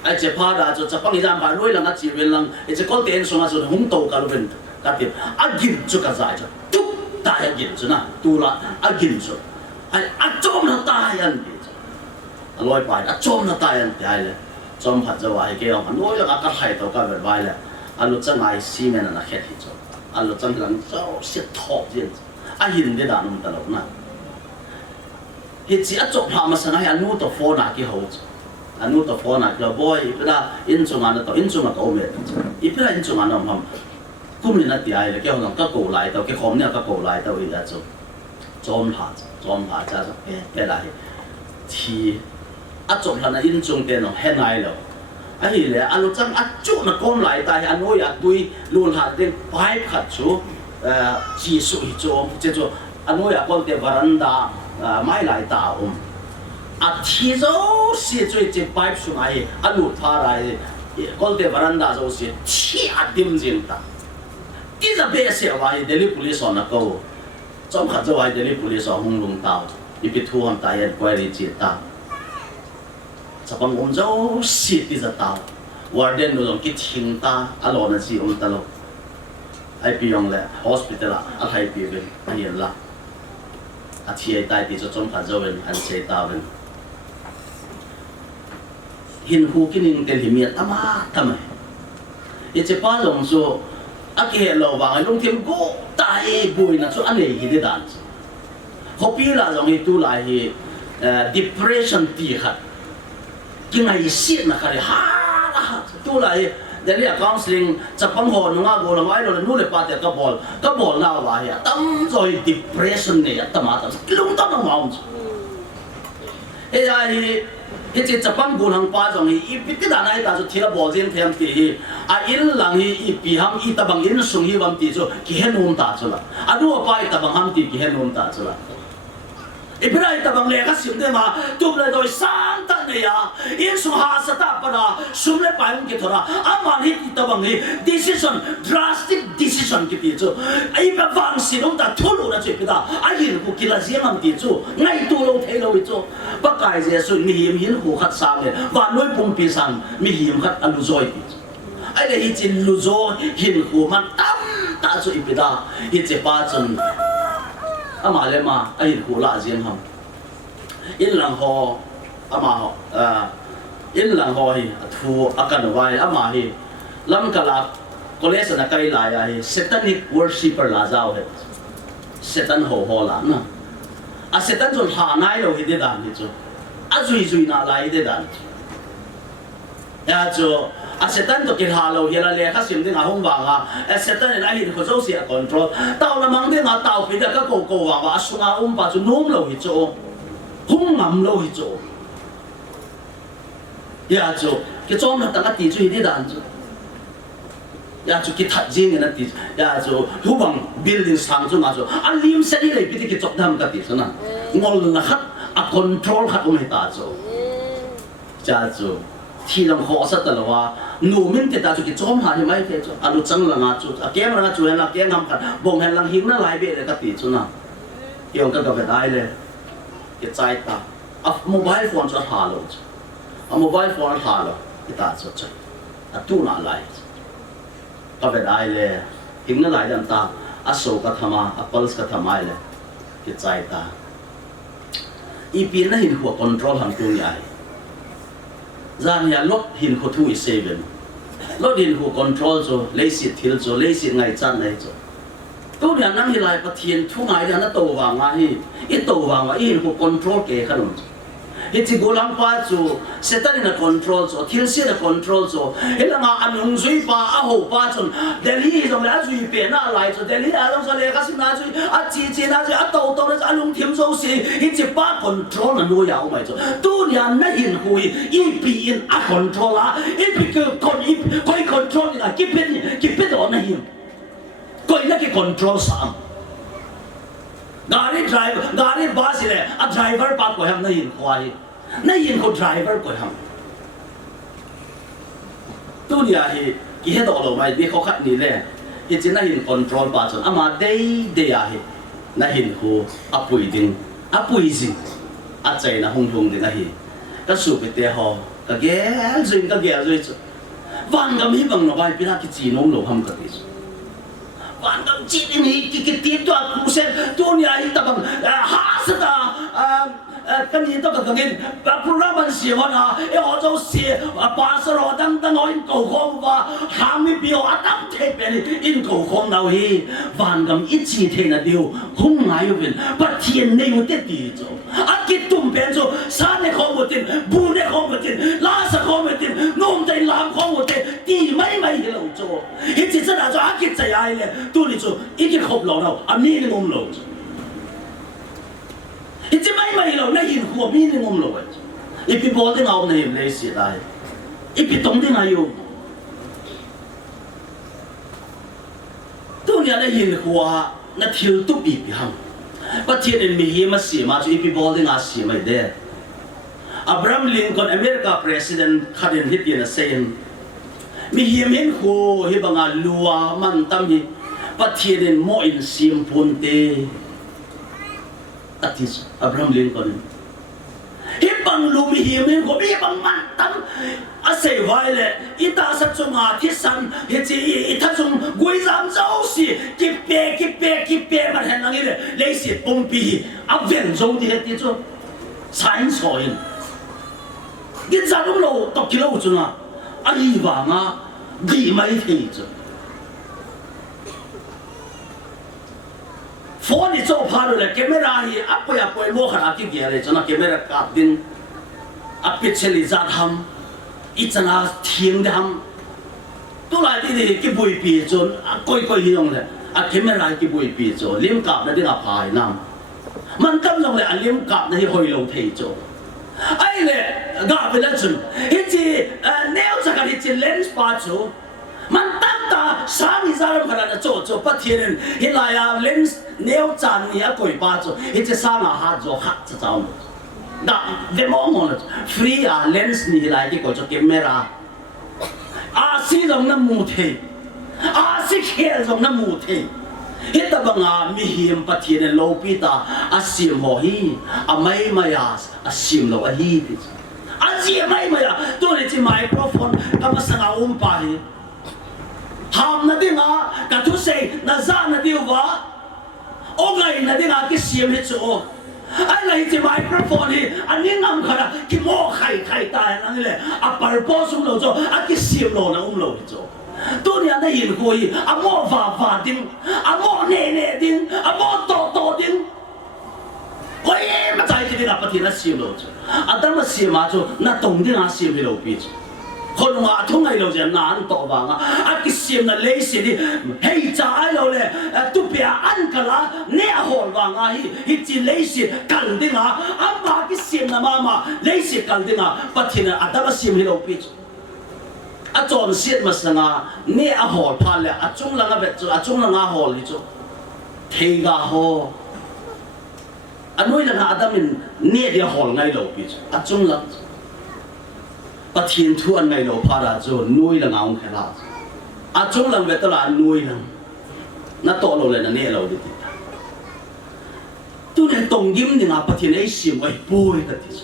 ai che pha da cho chapang hi jam ba loi lang a chi wen lang e che kol te in song a cho hung to ka lo ben ka ti a gin chu ka za cho tu ta ya gin chu na tu la a gin chu ai a chom na ta yan bi aloi pa a chom na ta yan ti ai le trong hạt dầu ai kêu mà nuôi là các hải tàu các vật vai là anh lúc chân ai xi men là khét hết rồi anh lúc chân là dầu xịt thọp gì anh nhìn để đàn ông ta lâu na hiện chỉ áp dụng mà sang anh nuôi tàu phô na cái hậu anh nuôi tàu phô na cái boy ít là in chung anh tàu in chung là câu mệt ít là in chung anh ông cũng như là tí ai là kêu nó các cổ lại tàu cái khóm này các cổ lại tàu ít là trong hạt ra rồi cái lại thì áp dụng là in chung tiền nó hết này rồi, anh hiểu là anh lúc chẳng áp dụng là con lại tại anh nói là tôi luôn hạt tiền phải khát chú chỉ số cho chứ cho anh nói là con tiền varanda mai lại tạo thi dấu xì chơi chơi pipe xuống ai lụt phá lại con té varanda dấu xì thi dim zin ta tí giờ bé xẻo vậy Delhi police on câu trong khát dấu ai Delhi police hung lung tao đi bị thu hầm tai ăn quay đi chết ta sắp bằng dấu xì tí giờ tao warden nó cái thiên ta alo là gì ông ta lo ai bị ông lẽ hospital à hay bị bên anh yên là thì tại thì cho trong khát dấu bên anh sẽ tao bên hin hu kinin tel himiat ama tamai iche pa long so ake lo wa long thiam go tai bui na so ane hi de dan hopi la long hi tu lai hi depression ti khat ki ngai si na khare ha tu lai Delhi counseling chapang ho nunga go la mai lo nu le pa te ka bol na wa ya tam zoi depression ne atama ta lung ta na maung e ai cái Japan buôn hàng pa giống như ít cái đàn này ta cho thiệt bảo diện thêm thì in lang hi pi ham ta bằng in sung hi vam ti cho ki hen um ta cho la đua pa ta bằng ham ti ki hen um ta cho la Ibrai ta bang le ka sim de ma tum le doi san ta ne ya in su ha sa ta pa na sum le pa ki thora aman hi ta bang hi decision drastic decision ki ti chu ai ba wang si dong ta thulu na che pi da ai hin ku ki la ziam am ti chu ngai tu lo thei lo chu ba kai je su mi him hin hu khat sang le wa noi pum pi sang mi him khat alu zoi ti ai le hi chin lu zo hin hu man tam ta chu pi da hi che pa chun ama le ma ai hu la ziam ham in lang ho ama ho in lang ho hi thu akan wai ama hi lam kala college na kai la ya hi satanic worshipper la zao he satan ho la na a satan jol ha nai lo hi de dan ni chu a zui na lai de dan ya chu a satan to ki ha lo hi la le kha sim de nga hong wa nga a satan na hi ko zo si a control tao na mang de nga tao pi da ka ko wa wa sunga pa chu nom lo hi chu hung ngam lo hi chu ya chu ki chom na ta ka ti chu hi de dan chu ya chu ki that jing na ti ya chu hu bang building sang chu nga chu a lim se ni le pi ti ki chok dam ka ti chu na ngol na khat a control khat um hi ta chu cha chu thi long ho sa ta lawa nu min te ta chu ki chom ha ni mai te chu alu chang la nga chu a kem la chu la kem ngam khat bom hen lang hing na lai be le ka ti chu na yong ka ka dai le ki chai ta a mobile phone chu ha lo chu a mobile phone ha lo ki ta chu chu a tu na lai ka ve dai le hing na lai dan ta a so ka thama a pulse ka thamai le ki chai ta i pi na hin hu control han tu ni ai zan ya lot hin ko thu i seven lot hin ko control so lazy thil so lazy ngai chan nei so tu nya nang hi lai pathian thu ngai da na to wa nga hi I to wa nga hin ko control ke khanum hi chi golang pa chu setan in control so thil se na control so helanga anung zui pa a ho pa chun Delhi jong la zui pe na lai so Delhi a long so le ka sim na zui a chi na zui a to na anung thim so si hi chi pa control na no ya o mai so tu nya na hin hui I pi in a control a I pi ko koi control na ki pe do na hin koi na ki control sa गाड़ी बस ले आ ड्राइवर पाप को हम नहीं खुआई नहीं इनको ड्राइवर को हम तो लिया है कि है तो लो भाई देखो खत नहीं ले ये जिना इन कंट्रोल पास अमा दे आ है नहीं इनको अपुई जिंग अच्छा ना होंग दे नहीं का सुबह ते हो का गेल जुई वांग गम ही बंग नो भाई पिला की चीनों लो हम करते Wan gam chi ni ki ti to ku se to ni ai ta bang ha sa ta kan ni to ka ngin ba program ban si wa na e ho zo si pa sa ro dang oi ko khom wa ha mi bi o atam the pe ni in ko khom na hi wan gam I chi the na dio hung ngai yo bin pa thien ne yo te ti zo a ki tum pen zo sa ne khom wo tin bu ne khom wo tin la sa khom wo tin nom dai lam khom wo te ti mai hi lo zo hi chi sa na zo a ki chai ai le tu ni zo I ki khop lo na a mi ni ngom lo I chỉ mấy lo na hin khu mi ni ngom lo I pi bol de ngau na him le si dai I pi tong de na yo tu ni na hin khu na thil tu pi pi hang pa thien en mi hi ma si ma chu I pi bol de nga si mai de Abraham Lincoln America president khadin hitin a sein mi hiam hin khu hi banga lua man tam hi pathianin mo in sim punte atis Abraham Lincoln hi bang lu mi hiam hin khu mi bang man tam a sei vai le ita sa chunga thi san hi chi ita chung gui zam zau si ki pe man hen nang ile le si pum pi a ven zo di ti chu san soin cái giá lúc lâu tập kilo chứ na, ai vàng à, gì mấy thế chứ, phone đi cho phá rồi camera hi, áp quay mua khả cái gì này cho nó camera cáp din, áp pixel giá ham, ít cho nó thiêng ham, tôi lại đi cái bụi bì cho, coi hi ông này, camera cái bụi bì cho, liêm cáp nó đi ngáp phải nam, mình cầm trong này liêm cáp nó hi hồi lâu thế cho. Ai lệ gặp với lần hết chỉ nếu cho cái hết chỉ lens ba chỗ mình tăng ta sáng đi ra làm cái là chỗ bắt thiên hiện lại lens nếu chán thì coi ba chỗ hết chỉ sáng là hạt chỗ hạt cho cháu đã về mong mong free lens này lại cái coi cho camera xí giống nó mù thế xí kia giống nó mù thế hết ta bằng mi hiểm bắt thiên lâu pi ta sim ho hi mai maya sim lo hi gì mai maya tôi lấy chỉ microphone cầm sang pa hi ham na đi ngà cả thu say na ra na đi wa ô ngày na đi ngà cái sim hết chỗ ai lấy chỉ microphone hi anh nhìn ngắm khara cái mò khai tai anh lệ purpose lo cho cái sim lo na lo cho tôi nhà này hiện coi mò va tiếng mò nè tiếng mò to tiếng coi mà trái cái nào bắt thì nó xiêm rồi, đó mà xiêm mà cho nó đồng thì nó xiêm thì đâu biết, còn mà thằng này đâu chứ nó to bằng cái xiêm nó lấy xiêm đi, hay trái đâu nè, tụi bé ăn cả lá, nè hồn bằng hi chỉ lấy xiêm cần thì nó, mà cái xiêm nó mà lấy xiêm cần thì nó, bắt thì nó đó mà xiêm thì đâu biết, chọn xiêm mà sang nè hồn pha lẹ, chung là cái vật, chung là cái hồn đi chứ, thì cái hồn anh nói là Adam mình nè đi hòn ngay đầu bị chung là bắt thiên thu anh ngay đầu phá ra rồi nuôi là ngào khai là chung là về tao là nuôi là nó to lâu lên là nè lâu đi tôi này tổng kim thì ngà bắt thiên ấy xiêm ấy bôi thật thì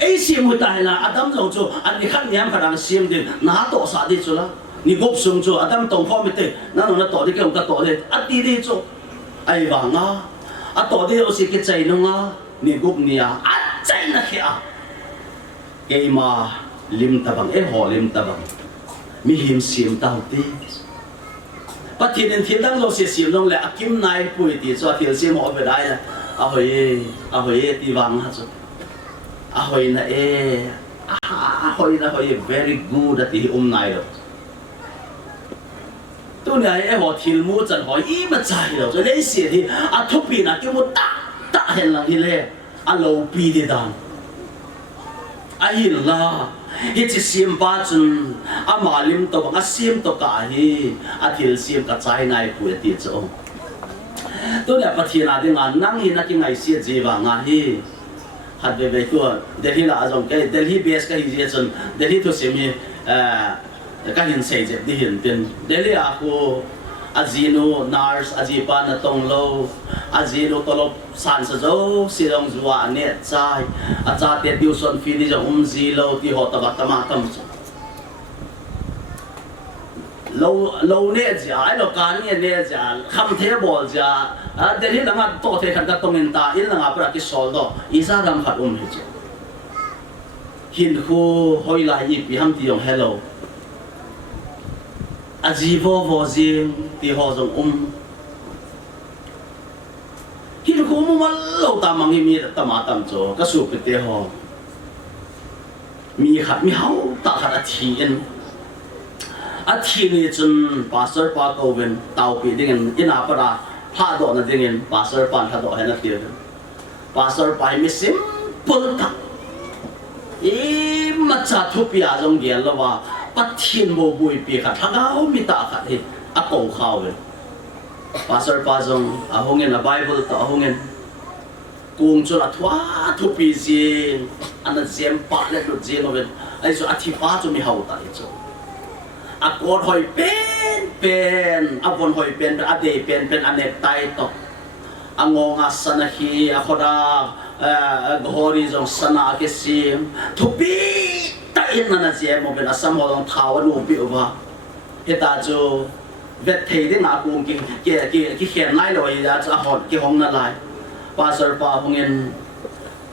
ấy xiêm người ta là Adam giống cho anh đi khăn nhám khả năng xiêm thì nó to sao đi cho là ni gốc sung cho Adam tổng phong mới nó to đi cái ông ta to đi đi cho ai vàng tổ đi aussi cái chạy nông ni gục ni chạy na kia cái mà lim tabang họ lim tabang mi him sim tao ti bắt thiên đang lo sim nông lệ kim nai bùi ti cho thiên sim họ về đây là hồi ti vàng hả hồi na hồi very good at ti nai rồi tôi này họ thiên mua chân họ ý mà chạy rồi cho nên xịt thì thuốc pin là cái một tạ hiện là như thế lâu pi đi đàn ai là hết chỉ xiêm ba chân mà lim to bằng xiêm to cả hi thiên xiêm cả trái này bùi tiệt cho tôi này bắt thiên là đi ngang năng hi là cái ngày xịt gì và ngang hi hạt về của Delhi là giống cái Delhi base cái gì chân Delhi tôi xem hi cái hiện xây dựng đi hiện tiền Delhi aku azino nars ajipa na tonglo azino tolop san sa zo silong zua ne chai acha te tuition fee di jong zilo ti ho ta tama tam lâu ne ja ai lo kan ne ja kham the bol ja Delhi langa to the khan ta tongin ta il langa pra ki sol do isa ram khat hi che hin khu hoi la yi pi ham ti yong hello ajivo vozing ti ho jong hin khu mu mal lo ta mang hi mi ta ma tam cho ka su pe te ho mi khat mi hau ta khat a thi ni chun pastor pa ko ven tau pi ding ina para pha do na ding pastor pan tha do he na ti pastor pa mi simple ta ma cha thu pi a jong gel lo wa bắt thiên mô bùi bì khát thang áo mi tạ khát hi cầu khao về pastor pa jong hongin a bible to hongin กุงจุลทวาทุปีจิงอันนั้นเสียมปะเล็ดหลุดจิงเอาเป็นไอ้จุอธิป้าจุมีเฮาตายจุอากรหอยเป็นอากรหอยเป็นอเดเป็นอเนกไตตกอางงอาสนะฮีอโคดากอริจงสนาเกซิมทุปีตายนั่นนะเสียมเป็นอสมหงท้าวนูปิวะเฮตาจูเวทเทที่นากุงกิเขียนไล่เลยจะจะหอดกิห้องนั่นไล่ปาสร์ปาหงเงิน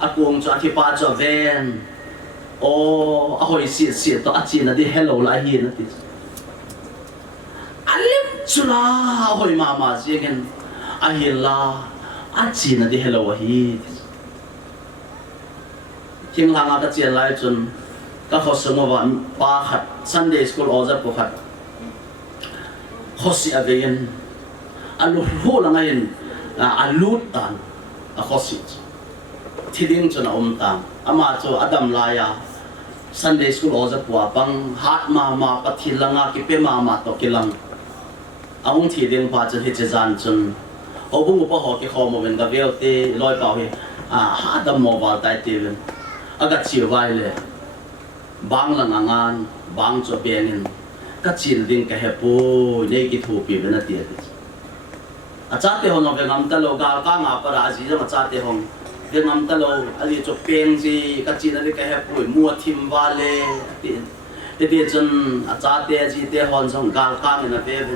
อากุงจะอธิปาจะเวนโอ้อาหอยเสียตัวอาจีนะดิเฮลโลไลฮีนะดิอันลิมจุลาหอยมาเสียเงินอาฮิลาอาจีนะดิเฮลโลฮีทิ้งหลังอาเจียนไล่จนก็เขาสมวันปาขัด Sunday School ออจะปขัดเขาเสียเวียนอันรู้ละไงอันรู้ตันเขาเสียที่ดิ้งจนอมตังอามาโจอดัมลายา Sunday School ออจะปัวบังฮัดมาปฏิลังอากิเปมาตกิลังอาวุธที่ดิ้งพาจนเหตุจานจนเอาบุ้งอุปหอกิขอมาเป็นกับเวลตีลอยเปล่าเหฮัดดัมโมบายไตตีเป็นอากาศเฉียวไว้เลยบางละงานบางจบเบียงินก็จีนดิ้งก็เฮปูเนี่ยกิทูปีเป็นนาทีอาจารย์เตหงเอาไปงำตะโลกาก้างอาปราจีจะมาอาจารย์เตหงเรื่องงำตะโลอันนี้จบเปียงจีก็จีนอะไรก็เฮปูมัวทิมวาเล่ที่จนอาจารย์เตจีเตหงส่งกาก้างในนั้นเป็น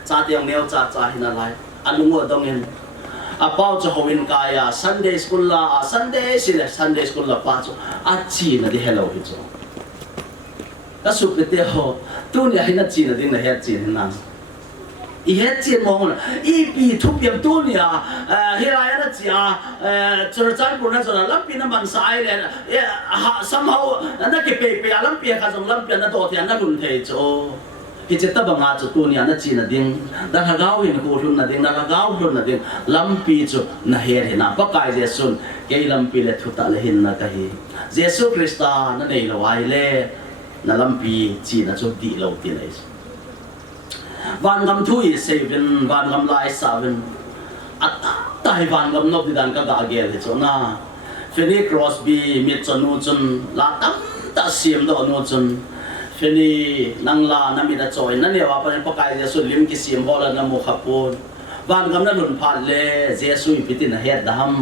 อาจารย์เตหงเนี่ยอาจารย์หินอะไรอันนู้นตรงนี้อาเป้าจะหวินกาย Sunday School ละ Sunday สิเลย Sunday School ละป้าจูอาจีนที่เฮลโลฮิจูก็สุดไปเดียวตัวนี้ให้นัดจีนดิ้งในเฮดจีนนั่นอีเฮดจีนมองนะอีปีทุบเปี่ยมตัวนี้เฮลายนัดจีจนจันปุ่นนั่นจนลำปีนั้นมันสายเลยsomehow นั่นเก็บไปลำปีข้าจงลำปีนั้นตัวที่นั่นรุ่นเทโจที่จะตั้งงานจุดตัวนี้นัดจีนดิ้งนั่นก้าวเห็นกูรุ่นนัดดิ้งนั่นก้าวรุ่นนัดดิ้งลำปีจุนั่นเฮดเห็นนะปักไก่เจสุนเกี่ยลำปีเลยทุตาเลยเห็นนะก็เฮเจสุคริสต์นั่นเองละวายเล่นั่นลำปีจีนจุดดีเราตีเลยวันกำทุยเซเว่นวันกำไลซาเว่นอัตตาวันกำนบดิดันก็กาเกลเลยจ้าฟินิครอสบีมิจนูจนลาตั้มตาเสียมดอนูจนฟินีนังลานามิดาจอยนั่นเนี่ยว่าเป็นปกายเจสุลิมกิเสียมบอลนามุขปูนวันกำนั้นหลุนพันเลยเจสุพิตินเฮดดัม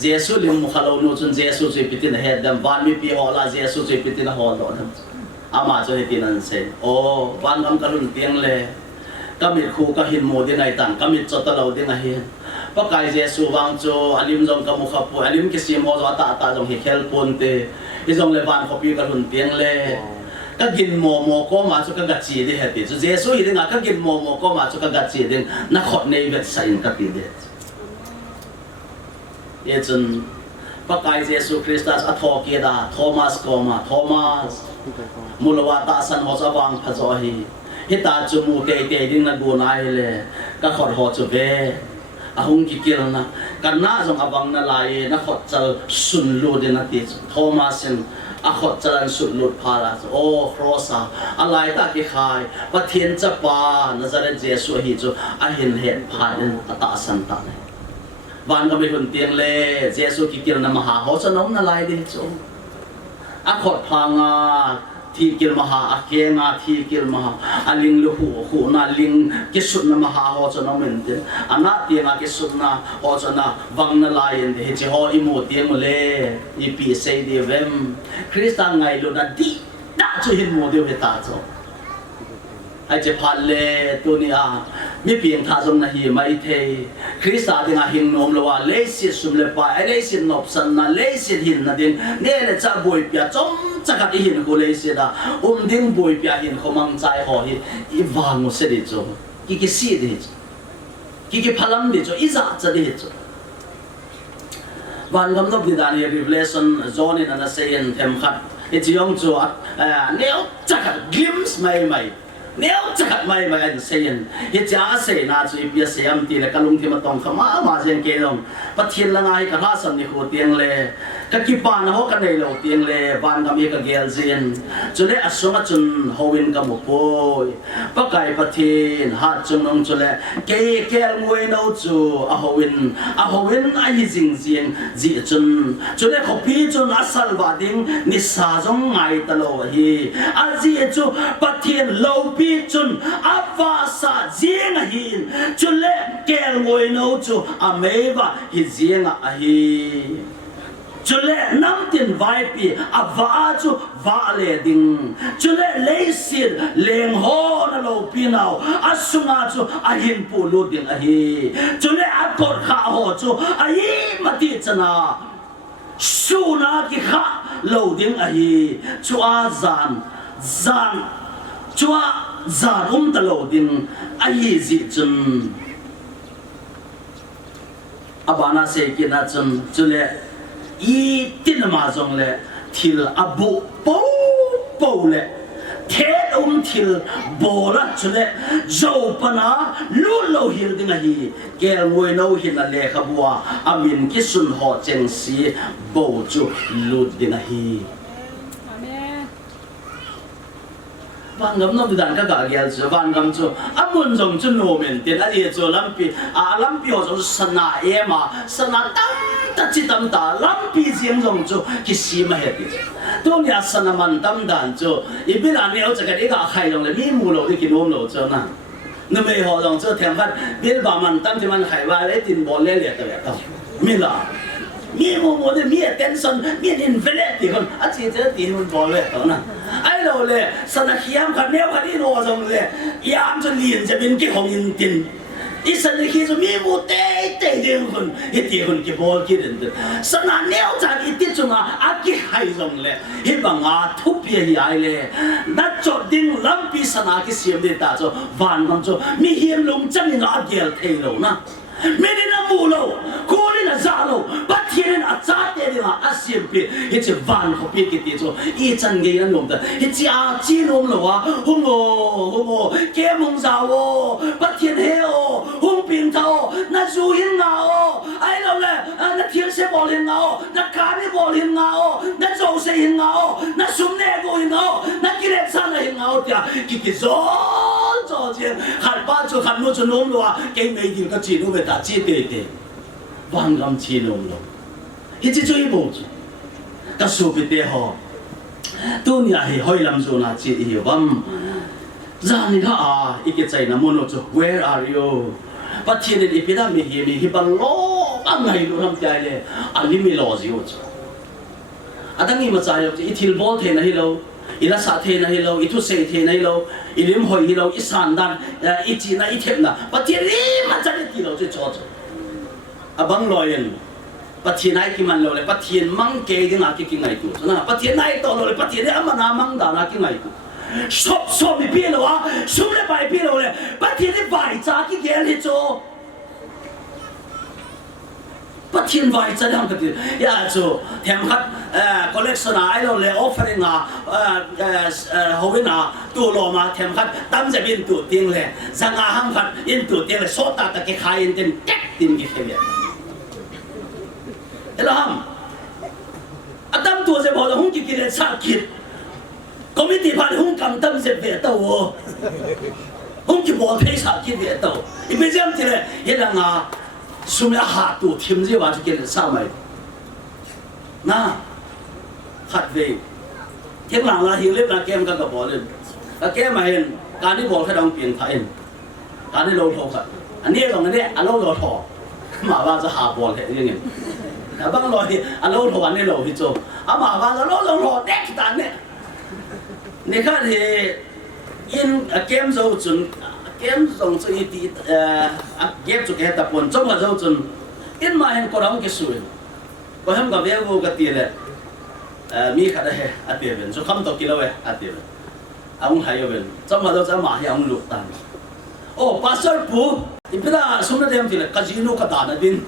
เจสุลิมมุขลานูจนเจสุจะพิตินเฮดดัมวันมีปีฮอลาเจสุจะพิตินฮอลดัมอามาจะให้ตีนันเซโอ้วันกำกระลุนเตียงเลยก็มีครูก็หินโมดีไงต่างก็มีจดตะเราดีไงเห็นปะกายเจสุวางโจอลิมจงกมุขปูอลิมกิสิมโมจวตาจงเฮเคลปนเตอีจงเลวันขบีกระลุนเตียงเลยก็กินโมก็มาจุกันกัดจีดีเหตุจุเจสุอีดึงก็กินโมก็มาจุกันกัดจีดึงนักขดในเวทใส่กัดตีเด็ดเอจนปะกายเจสุคริสต์อัทโอเกดาโทมัสก็มาโทมัสมูลวัตสันหัวสว่างพระเจ้าฮีฮิตาจูมูเตดิ้งนักบุญไอเลยก็ขอดหัวจูเบอาหุงกิกิลนะกันน่าจงอวังนั่นเลยนักขอดจะสุนลูดินาทีโทมัสอาขอดจะรันสุนลูดพาราโอ้ครอสอะไรตากิขายปะเทียนจะปานาซาเรนเจสุฮีจูอาหินเหตุพาดินตาสันตาเลยวันก็ไม่คนเตียงเลยเจสุกิกิลนะมหาหัวจะน้องนั่นเลยดิจูอาขดพางาทีกิลมหาอาเกงาทีกิลมหาอาลิงลูหูนาลิงกิสุนมหาโหจนะเมนเดอานาเตียงากิสุนนาโหจนะวังนาลายนเดจิโฮอิโมเตียงเลอีปีเซเดเวมคริสตันไงลูนาดีน่าจะเห็นโมเดลเฮตาโจไอเจพันเลตัวนี้มีเพียงท่าทรงนาฮีไม่เทคริสต์ดิ่งหิงนมเลว่าเลสิสุมเลปายเลสินบสันนาเลสิหินนาดิ่งเนี่ยเลยจะบวยเปียจงจะกัดหินกูเลสิดาดิ่งบวยเปียหินเขามังใจหอหินอีวางมุสดิโจกิสีดิโจกิพลัมดิโจอีจัดจะดิโจวันกำลังดิดานีรีเวลชันโซนินันเซียนเทมขัดอิจยองโจเนี่ยจะกัดกลิมส์ไม่ nếu chắc mày mày anh xem hiện giá sẽ na chú bây giờ em thì là cái lung thì mà tông khăm mà riêng cái lông bắt thiên là ngay cái lá sâm này hồ tiền lệ cái kipa nó họ cái này là tiền lệ van cái cái gel riêng cho nên asung achun hoin cái một bôi bắt cái bắt thiên hạt chung nông cho nên cái ngôi nấu chú a hoin ai riêng riêng dị chun cho nên học phí chun asal và tiếng nisa giống ngày ta lâu hi a dị chú bắt thiên lâu phí chun ava sa riêng hin cho nên cái ngôi nấu chú a mấy và hi riêng a hi cho nên năm tiền vay pi à vả chú vả lệ đình cho nên lấy xịt leng ho na lâu pi nào à sung à chú à hin pu lu đình à hi cho nên à cột khá ho chú à hi mà ti chân à su na ki khá lâu đình à hi chú à zan chú à zan ta lâu đình à hi gì chân à bana se ki na chân cho nên ý tin mà giống lệ thil abu bầu lệ thế thil bồ là cho lệ dầu pana luôn lâu hiểu tiếng gì kêu ngồi nấu hiện là lệ khắp bùa amin cái xuân họ chân si bầu chú lụt tiếng gì van gam nó bị đàn các gà ghé chứ van gam chứ amun giống chứ nô men tiền anh ấy cho lampi họ giống sana em mà sana ta chỉ tâm ta lampi riêng giống chứ cái gì mà hết đi tôi nhà sana man tâm đàn chứ ít biết là nếu chỉ cái cái khai giống là mi mù lầu thì cái nôm lầu chứ na nếu mấy họ giống chứ thèm phát biết bà man tâm thì man khai vai lấy tiền bỏ lấy liệt vậy đâu mi là mi mù thì mi tension mi invalid thì còn à chỉ thế tiền mình bỏ lấy đâu na ai lâu lệ sana khiam khát neo khát đi nô giống lệ yam cho liền cho bên cái hồng yên tiền ít sana khi cho mi mù tê điên con ít tiền con cái bol kia đến sana neo cha ít tiền cho à cái hay giống lệ hết bằng thúc bia hi ai lệ đã cho điên lắm pi sana cái xiêm để ta cho van con cho mi hiểm lông chân ni ngã gel thay lâu na mình đi na mù lâu cô đi na già lâu bắt thiên na chát thế đi na asim pi hết chỉ van học pi cái gì cho ít chân cái anh lồng ta hết chỉ chỉ lồng lâu hung ô cái mông giàu bắt thiên heo hung bình thao na du hiên ngao ai lâu lệ na thiên sẽ bỏ hiên ngao na cá đi bỏ hiên ngao na dầu sẽ hiên ngao na súng nè go hiên ngao na kia đẹp sang hiên ngao thì cái cho chuyện hạt ba cho hạt nuôi cho nôm luôn cái mấy điều cái chuyện về ta chia tệ tệ van gam chia nôm luôn hết chỉ cho ibu cái số bị tệ họ tôi nhà thì hơi làm rồi là chia hiểu không ra thì ha ít cái trái nằm một chỗ where are you bắt thiên đến ít đó mình hi bằng lo bằng ngày luôn làm trái này anh đi mình lo gì vậy à đang nghĩ mà trái ít thiêu bol thế này lâu ila sa the na hilo itu se the na hilo ilim hoi hilo isan dan ichi na ithem na patiri ma chani ti lo che cho abang loyen patien ai ki man lo le patien mang ke ding a ki ngai tu na patien ai to lo le patien ama na mang da na ki ngai tu sop bi pi lo a sum le bai pi lo le patien vai cha ki gel he cho bắt thiên vay chân hàng cái gì, ya chú thèm khát collection ai đâu le offering hậu na tu lo mà thèm khát tâm sẽ biến tu tiếng le, sang hàng khát yên tu tiếng le, số ta cái khai yên tên cách tin cái gì vậy, thế là ham, tâm tu sẽ bảo là không kịp cái sao kịp, committee phải không cầm tâm sẽ về đâu, không kịp bỏ thế sao kịp về đâu, bây giờ thì là hiện là sum ya hạt tụ thêm gì vào cho cái sao mày na hạt về tiếng làng là hiểu lếp là kem các bỏ lên các kem mà hiệnการที่บอกให้เราเปลี่ยนไทยการที่เราโทรกันอันนี้ตรงนี้อันเราโทรมาว่าจะหาบอลเหยังไงแต่บางรอยอันเราโทรอันนี้เราพี่โจอ่ะมาว่าเราโทรเด็กตันเนี่ยนี่ก็ที่อินเกมโซจุนem dùng cho ít ghép cho cái tập quần trong mà dâu chun ít mà em có đóng cái sủi có em có vẻ vô cái tiền này mi khá đấy à tiền bên số không tao kilo ấy à tiền ông hay ở bên trong mà dâu trong mà hay ông lục tàn ô pastor pu ít biết là số nó đem thì là casino cái đàn ở bên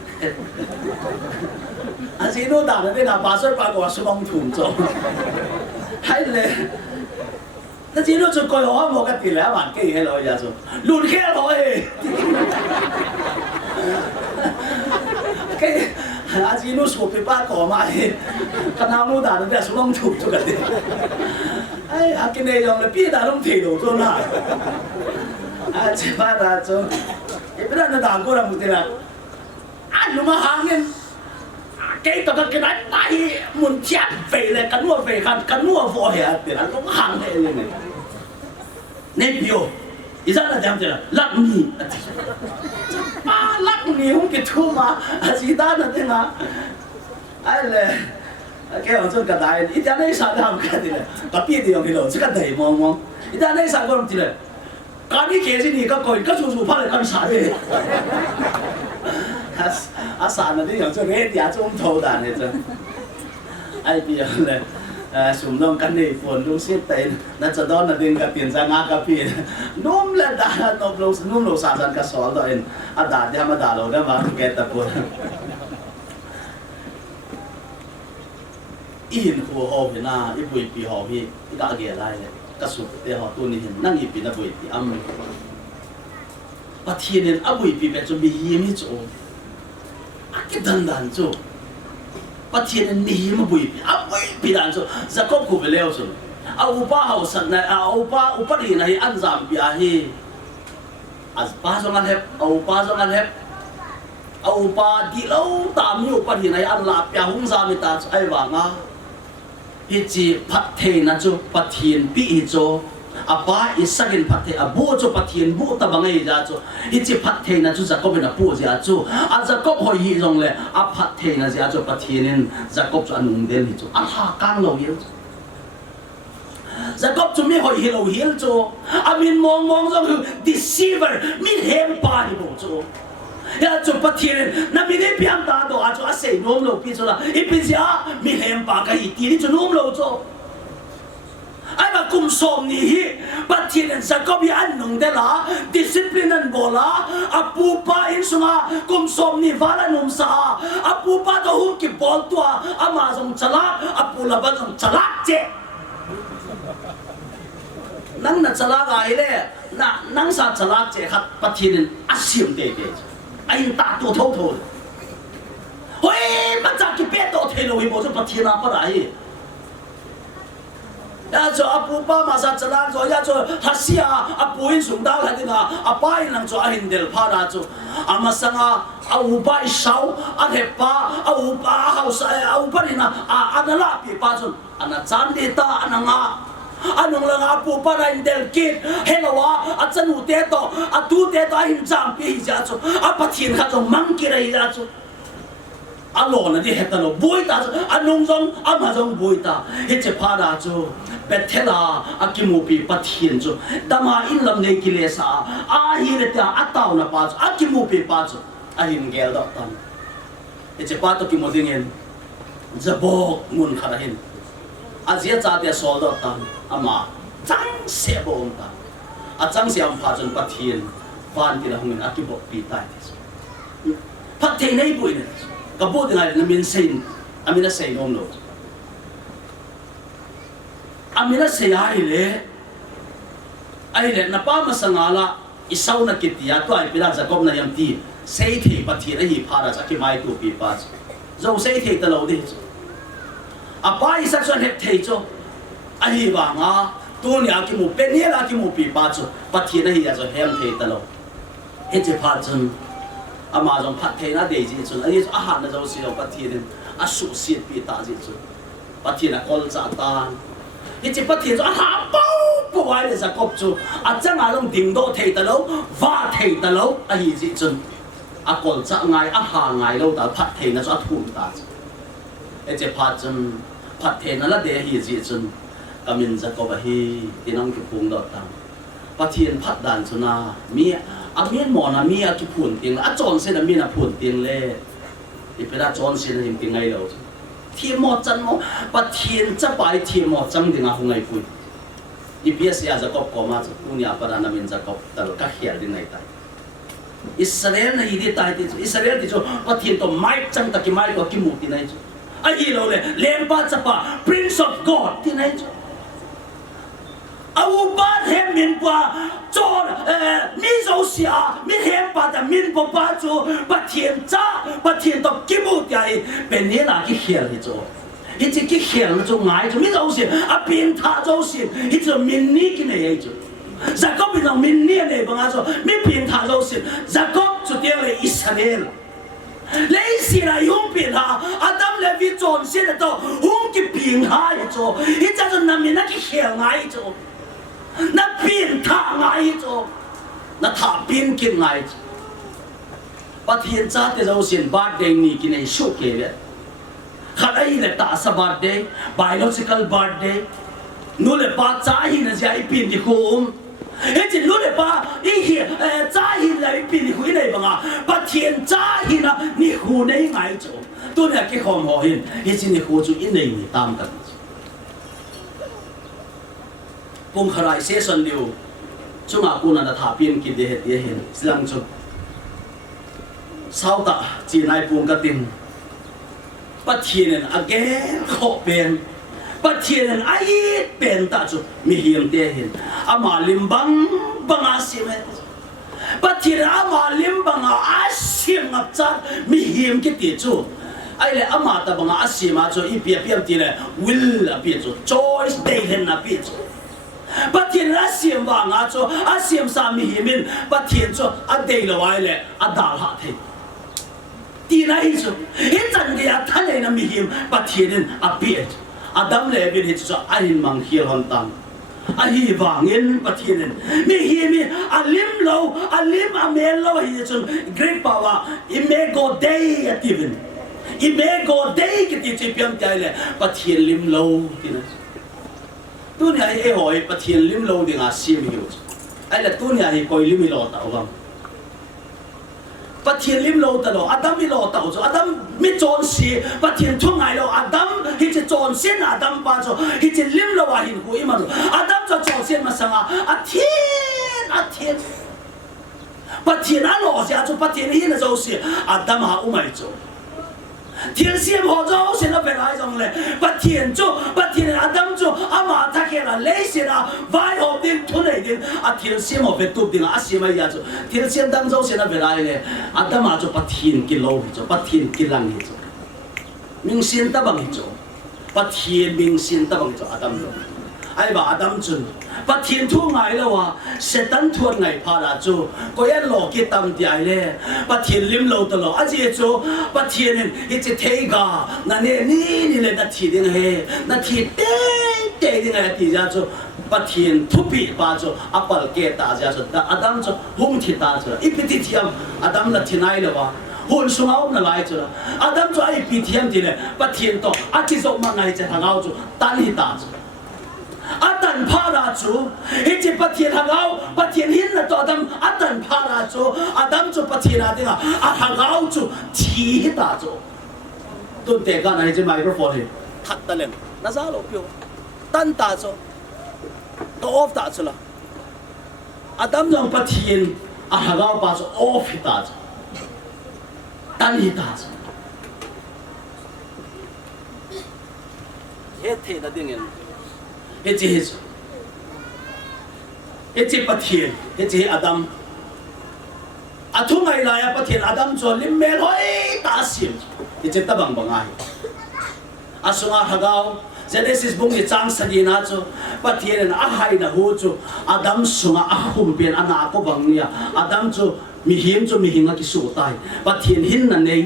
casino đàn ở bên là pastor pa có số bóng thùng cho hay là ta chỉ nó cho coi họ một cái tiền lẻ bản cái hay rồi giờ rồi lùn khe thôi cái à chỉ nó sụp bị ba cỏ mà cái nào nó đã nó xuống chụp cho cái gì ai à cái này rồi là biết đã không thể đủ rồi na à chỉ ba đã cho cái bây giờ nó đang có là một tiền là anh nó mà hàng nhân cái tao cái này tay muốn chặt về lại cắn mua vỏ hè tiền anh cũng hàng này này nên biểu ý ra là làm gì là lắc nhỉ lắc nhỉ không kịp thu mà chỉ ta là thế nào ai là cái ông cái đại ít ra đây sao làm cái gì này có biết điều gì đâu chỉ cái đầy mong mong ít ra đây sao có làm gì này cái này cái gì này cái coi cái chú phát lại cái啥đấy sản là đi giống cho cái nhà trung thầu đàn này chứ ai bây giờ là súng nông căn này phồn luôn xếp tên nó cho đó là tiền cả tiền ra ngã cả tiền nôm là đã nôm lô sản cả sỏi rồi đã đi mà đã lâu đó mà cái tập phồn in khu hồ thì na ít bụi bì hồ thì đã ghé lại này cái súng để họ tuân hình năng ít bì nó bụi bì âm và thiên nên áp bụi bì bên trong bì hiếm hết chỗ cái đàn đàn chỗ bắt thiên nên mi mà bụi bì đàn chỗ giờ có cụ về leo rồi upa hậu sẵn này upa đi này ăn giảm bia hi upa trong ăn hẹp upa trong ăn hẹp upa đi lâu tạm như upa đi này ăn lạp bia hung ra người ta ai vàng à hi chỉ phát thế na chỗ bắt thiên bị chỗ apa isagin pathe abu cho pathian bu ta bangai ja cho ichi pathe na chu jacob na pu ja chu a jacob hoi hi jong le a pathe na ja cho pathianin jacob chu anung del hi chu a ha kang lo hi jacob chu mi hoi hi lo hi chu a min mong jong deceiver min hem pa hi bo chu ya chu pathian na mi ne piam ta do a chu a sei nom lo pi chu la i pi ja mi hem pa ka hi ti chu nom lo chu ai mà cùng xóm ni hi bắt thiên anh sẽ có bị ăn nung de la discipline anh bola apu pa in sunga cùng xóm ni vara nung sa apu pa to hum ki bol tua ama jong chala apu la ba jong chala che nang na chala ga ile na nang sa chala che khat bắt thiên anh asim de ke ai ta to thâu thâu hoi mà cha ki pe to the lo hi bo cho bắt thiên na pa dai ya cho apu pa ma sa chalang cho ya cho hasia apu in sung dal hadin ha apa in lang cho ahin del pha da cho amasanga au pa isau athepa au pa hausa au pa na anala pi pa chun ana chan de ta ananga anong lang apu pa ra in del kit helawa achanu te to atu te to hin jam pi ja cho apathin kha cho mangki rai ja cho alo na di hetano boita anong jong ama jong boita heche phada chu bethela akimu pi pathin chu dama in lam nei kilesa a hi le ta ataw na pa chu akimu pi pa chu a hin gel do tan heche pa to ki modingen zabok mun khara hin azia cha te sol do tan ama chang se bom ta a chang se am pha chun pathin van ti la hungin akibok pi tai pathe nei bui ne kabut ngai na min sein amina sei nom lo amina sei ai le na pa ma sangala isau na kitia to ai pila jacob na yam ti sei the pathi na hi phara cha ki mai tu pi pa zo sei the ta lo de apa isa chon he the cho a hi wa nga tu nya ki mu pe ni la ki mu pi pa cho pathi na hi ya zo hem the ta lo he che pha chun ama jong phat the na de ji chun ani a han na zo si lo pathi den a su siat pi ta ji chun pathi na kol cha ta hi che pathi zo a ha pau wai le sa kop chu a chang a long ding do the ta lo va the ta lo a hi ji chun a kol cha ngai a ha ngai lo ta phat the na zo a thum ta e che phat chun phat the na la de hi ji chun kamin za ko ba hi tinang ki phung do ta pathian phat dan chuna mi a mian mo na mi a ki phun ting a chon se na mi na phun ting le i pela chon se na him ting ngai lo thi mo chan mo pathian cha pai thi mo chang ding a hungai pui i ps ya za kop ko ma chu unya para na min za kop tal ka hial din nai tai Israel na idi tai ti Israel ti chu pathian to mai chang ta ki mai ko ki mu ti nai chu a hi lo le lempa chapa prince of god ti nai chu au ba hem min pa cho mi zo sia mi hem pa da min po pa cho pa thien to kimu tai ben ni na ki hial hi cho hi chi ki hial cho ngai cho mi zo sia a bin tha zo sia hi cho min ni ki nei cho Jacob bin ang min ni nei bang cho mi bin tha zo sia Jacob cho dia le Israel lấy gì là hung biển ha Adam lấy vi chọn xin là to hung cái biển ha vậy cho ít ra cho nằm nó cái khéo ngay cho nó biển thả ngay cho nó thả biển kia ngay bắt hiện ra thì đâu xin birthday này cái này show kể vậy khát ấy là ta sa birthday biological birthday nó là ba trái hi là gì biển thì khôn hết chỉ lúc này ba ý hiện trái hi là biển thì khối này bằng à bắt hiện trái hi là ni khu này ngay chỗ tôi là cái hòm họ hiện hết chỉ ni khu chỗ in này ni tam tận cùng khai sẽ xuân điều chúng ta cũng là thả biển kịp để hết để hiện lang cho sau ta chỉ này buông cái tiền bắt hiện again khó biển bắt thiên ai bên ta chú mi hiểm thế hiện, ama lim bang asim hết, bắt thiên ama lim bang asim ngập chát mi hiểm cái tiệt chú, ai lẽ ama ta bang asim chú ipiap tiền lẽ will apiat chú, choice day hen apiat chú, bắt thiên asim bang chú asim sa mi hiểm bắt thiên chú day lo ai lẽ adal hat hết, tiền ai chú, hết chân cái thân này là mi hiểm bắt thiên apiat Adam le bin hit so ahin mang hiel hon tam ahi wangin pathinen mi hi mi alim lo alim amel lo hi chun great power imego day ativen imego day ki ti chipiam tai le pathien lim lo tin tu ni ai hoi pathien lim lo dinga sim hi ai la tu ni ai koi lim lo ta wang bắt thiên lim lâu ta lo Adam mi lo tao cho Adam mi chọn si bắt thiên thung ai lo Adam hi chỉ chọn xin Adam ba cho hi chỉ lim lâu à hin hui mà Adam cho chọn xin mà sang à thiên bắt thiên ăn lo gì cho bắt thiên hi là đâu si Adam ha umai cho thiên xiêm họ cho xin nó về lại trong này bắt thiên Adam cho ama ta kia là lấy xin à vai họ tin thu này tin thiên xiêm họ về tụt tin à xiêm ấy cho thiên xiêm đang cho xin nó về lại này Adam mà cho bắt thiên kilo cho bắt thiên kilang cho minh xin ta bằng cho bắt thiên minh xin ta bằng cho Adam ai bảo Adam chun bắt thiên thu ngày lâu à sẽ tấn thuận ngày phá ra cho có ai lo cái tâm thì ai lẽ bắt thiên lim lâu ta lo à gì cho bắt thiên này chỉ thấy gà nè ni là đặt thiên đến hè đặt thiên tê đến ngày thì ra cho bắt thiên thu bị ba cho apal cái ta ra cho Adam cho hung thì ta cho ít bị thiam Adam là thiên ai lâu à hôn xuống áo là lại cho Adam cho ai bị thiam thì này bắt thiên to à chỉ dọc mà ngày chỉ thằng áo cho tan hi ta cho Atan para chú, hết chỉ bắt thiên hàng áo, bắt thiên hin là cho Adam Atan para chú, Adam chú bắt thiên là thế nào, hàng áo chú chỉ ta chú, tôi để cái này trên microphone này, thắt ta lên, nó ra lộ phiêu, tan ta chú, tôi off ta chú là, Adam dùng bắt thiên, hàng áo bắt chú off ta chú, tan hi ta chú, hết thế là tiếng hết chỉ bắt thiên hết chỉ Adam thu ngày lại bắt thiên Adam cho lim mel hoi ta sim hết chỉ ta bằng ai sunga hagao Genesis bung ni chang sadina cho bắt thiên hai na hu cho Adam sunga ahum pen ana ko bang nia Adam cho mi him ki su tai bắt thiên hin na nei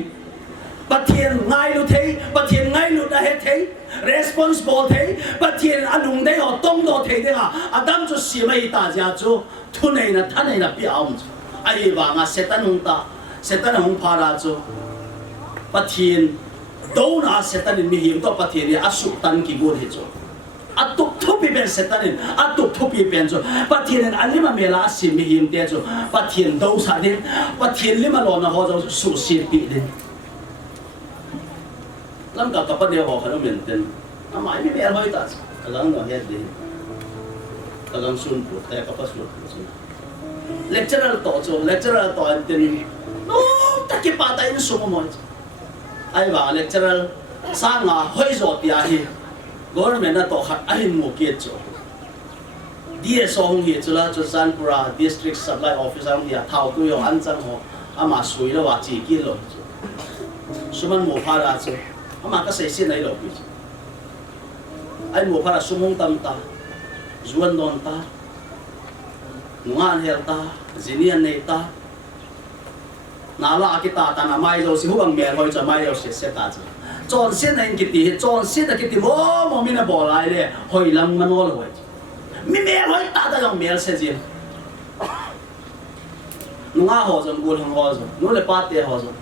bắt thiên ngay lu thấy bắt thiên ngay lu đã hết thấy responsible thấy bắt thiên anh hùng đấy họ tông đồ thấy đấy à Adam cho xí mấy ta ra cho thu này là thân này là bị ảo ai vàng à sẽ tan hung phá ra cho bắt thiên đâu na sẽ tan mi hiểm to bắt thiên à sụt tan kỳ buồn hết cho à tục thúc bị bên sẽ tan à tục thúc bị bên cho bắt thiên anh lima mela xí mi hiểm đấy cho bắt thiên đâu sa đến bắt thiên lima lo na họ cho sụt xí bị đến lắm cả các điều họ phải miền tên, mãi mới bé hơi ta, cái lăng nó hết đi, cái lăng xuân bút, cái các xuân, lecturer tổ anh tên, nó tất cả ba tay nó sung mọi, ai bảo lecturer sang à hơi giọt thì ai, government nó tổ hạt ai mua kia chỗ, DSO hong hi chula chu Zanpura district supply officer hong hi thau tu yo an chang ho ama sui lo wa chi ki lo suman mo phara chu ama ka sei sin nei lo pi ai mo phara sumong tam ta zuan don ta nungan hel ta zinian nei ta nala kita ta na mai lo si huang me hoi cha mai lo se ta chu chon sin nei ki ti chon sin da ki ti mo mi na bo lai le hoi lam man ol hoi mi me hoi ta da yong me se ji nunga ho jong gul hong ho jong nu le pa te ho jong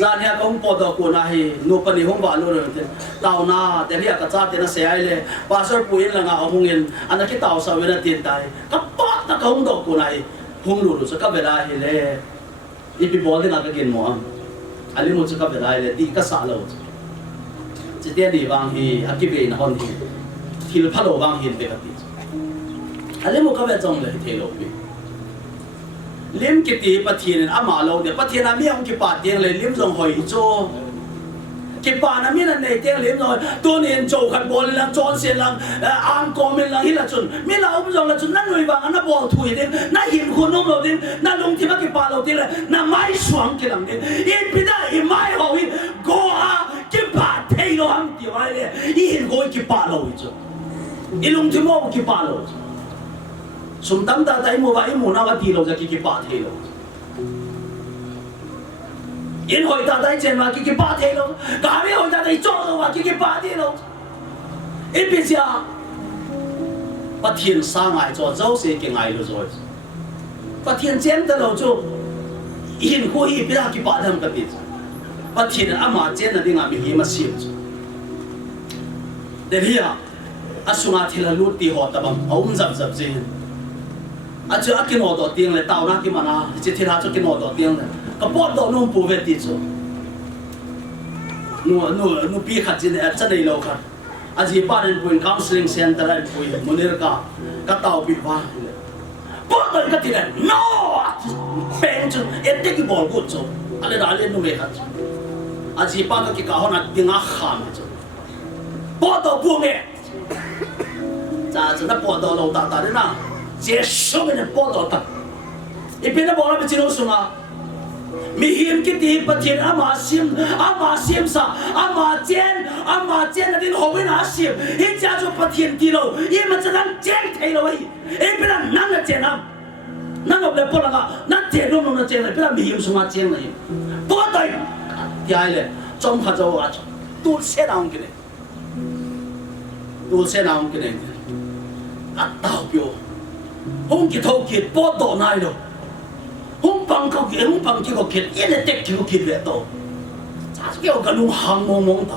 zan ya kong po do ko na hi nu pa ni hong ba lu le te tao na te ria ka cha te na se ai le pastor pu in la nga hong in ana ki tao sa we na tin tai ka pa ta ka hong do ko na hi hong lu lu sa ka be la hi le i pi bol de na ka gen mo am ali mo cha ka be la hi le ti ka sa lo chi te di wang hi a ki be na hon hi thil pha lo wang hin te ka ti ali mo ka be chong le the lo pi lim ki ti pathian ama lo de pathian a mi ong ki pa tiang le lim jong hoi cho ki pa na mi na nei tiang lim noi tu nin cho khat bol lang chon se lang an ko min lang hi la chun mi la om jong la chun na noi wang na bol thui de na hin khu nom lo de na long ti ma ki pa lo de na mai suang ki lang de in pi da i mai ho hi go a ki pa thei lo am ti wai le i hin go ki pa lo hi cho i long ti mo ki pa lo sum tam ta tai mo vai mo na wa ti lo ja ki pa the lo in hoi ta tai chen wa ki pa the lo ka mi hoi ta tai cho lo wa ki pa the lo in bi sia pa thiên sa ngai cho zau se ki ngai lo rồi pa thiên chen ta lo cho in ko hi bi da ki pa dham ka ti pa thiên ama chen na dinga mi hi ma sim de hiya asunga thila lu ti ho ta bam om zap zap je achu akin odo tiang le tau na ki mana chi thira chu kin odo tiang le ka pot do num pu ve ti chu nu pi khat jin a chanei lo khat a ji pa ren point counseling center an pui munir ka tau pi wa pot do ka ti le no pen chu et ti ki bol gut chu ale da le nu me khat a ji pa ka ki ka hona tinga kham chu pot do pu me cha chu na pot do lo ta ta de na接受的报道的，一边的报道不知道什么，mi hiểm cái gì bất thiện ama xiêm sa ama chén là đến hậu bên á xiêm hết cha cho bất thiện đi đâu yên mà chân năng chén thấy đâu ấy em biết là năng là chén nam năng học lại bao là năng chén luôn là chén này biết là mi hiểm số chén này bao đời thì ai này trong hạt dầu à tu xe nào cái này à tao biểu hông kí thâu kí bao độ này đâu hông bằng câu kí hông bằng kí câu kí yên là tết kí câu kí về đâu chả kêu cái lùng hàng mong ta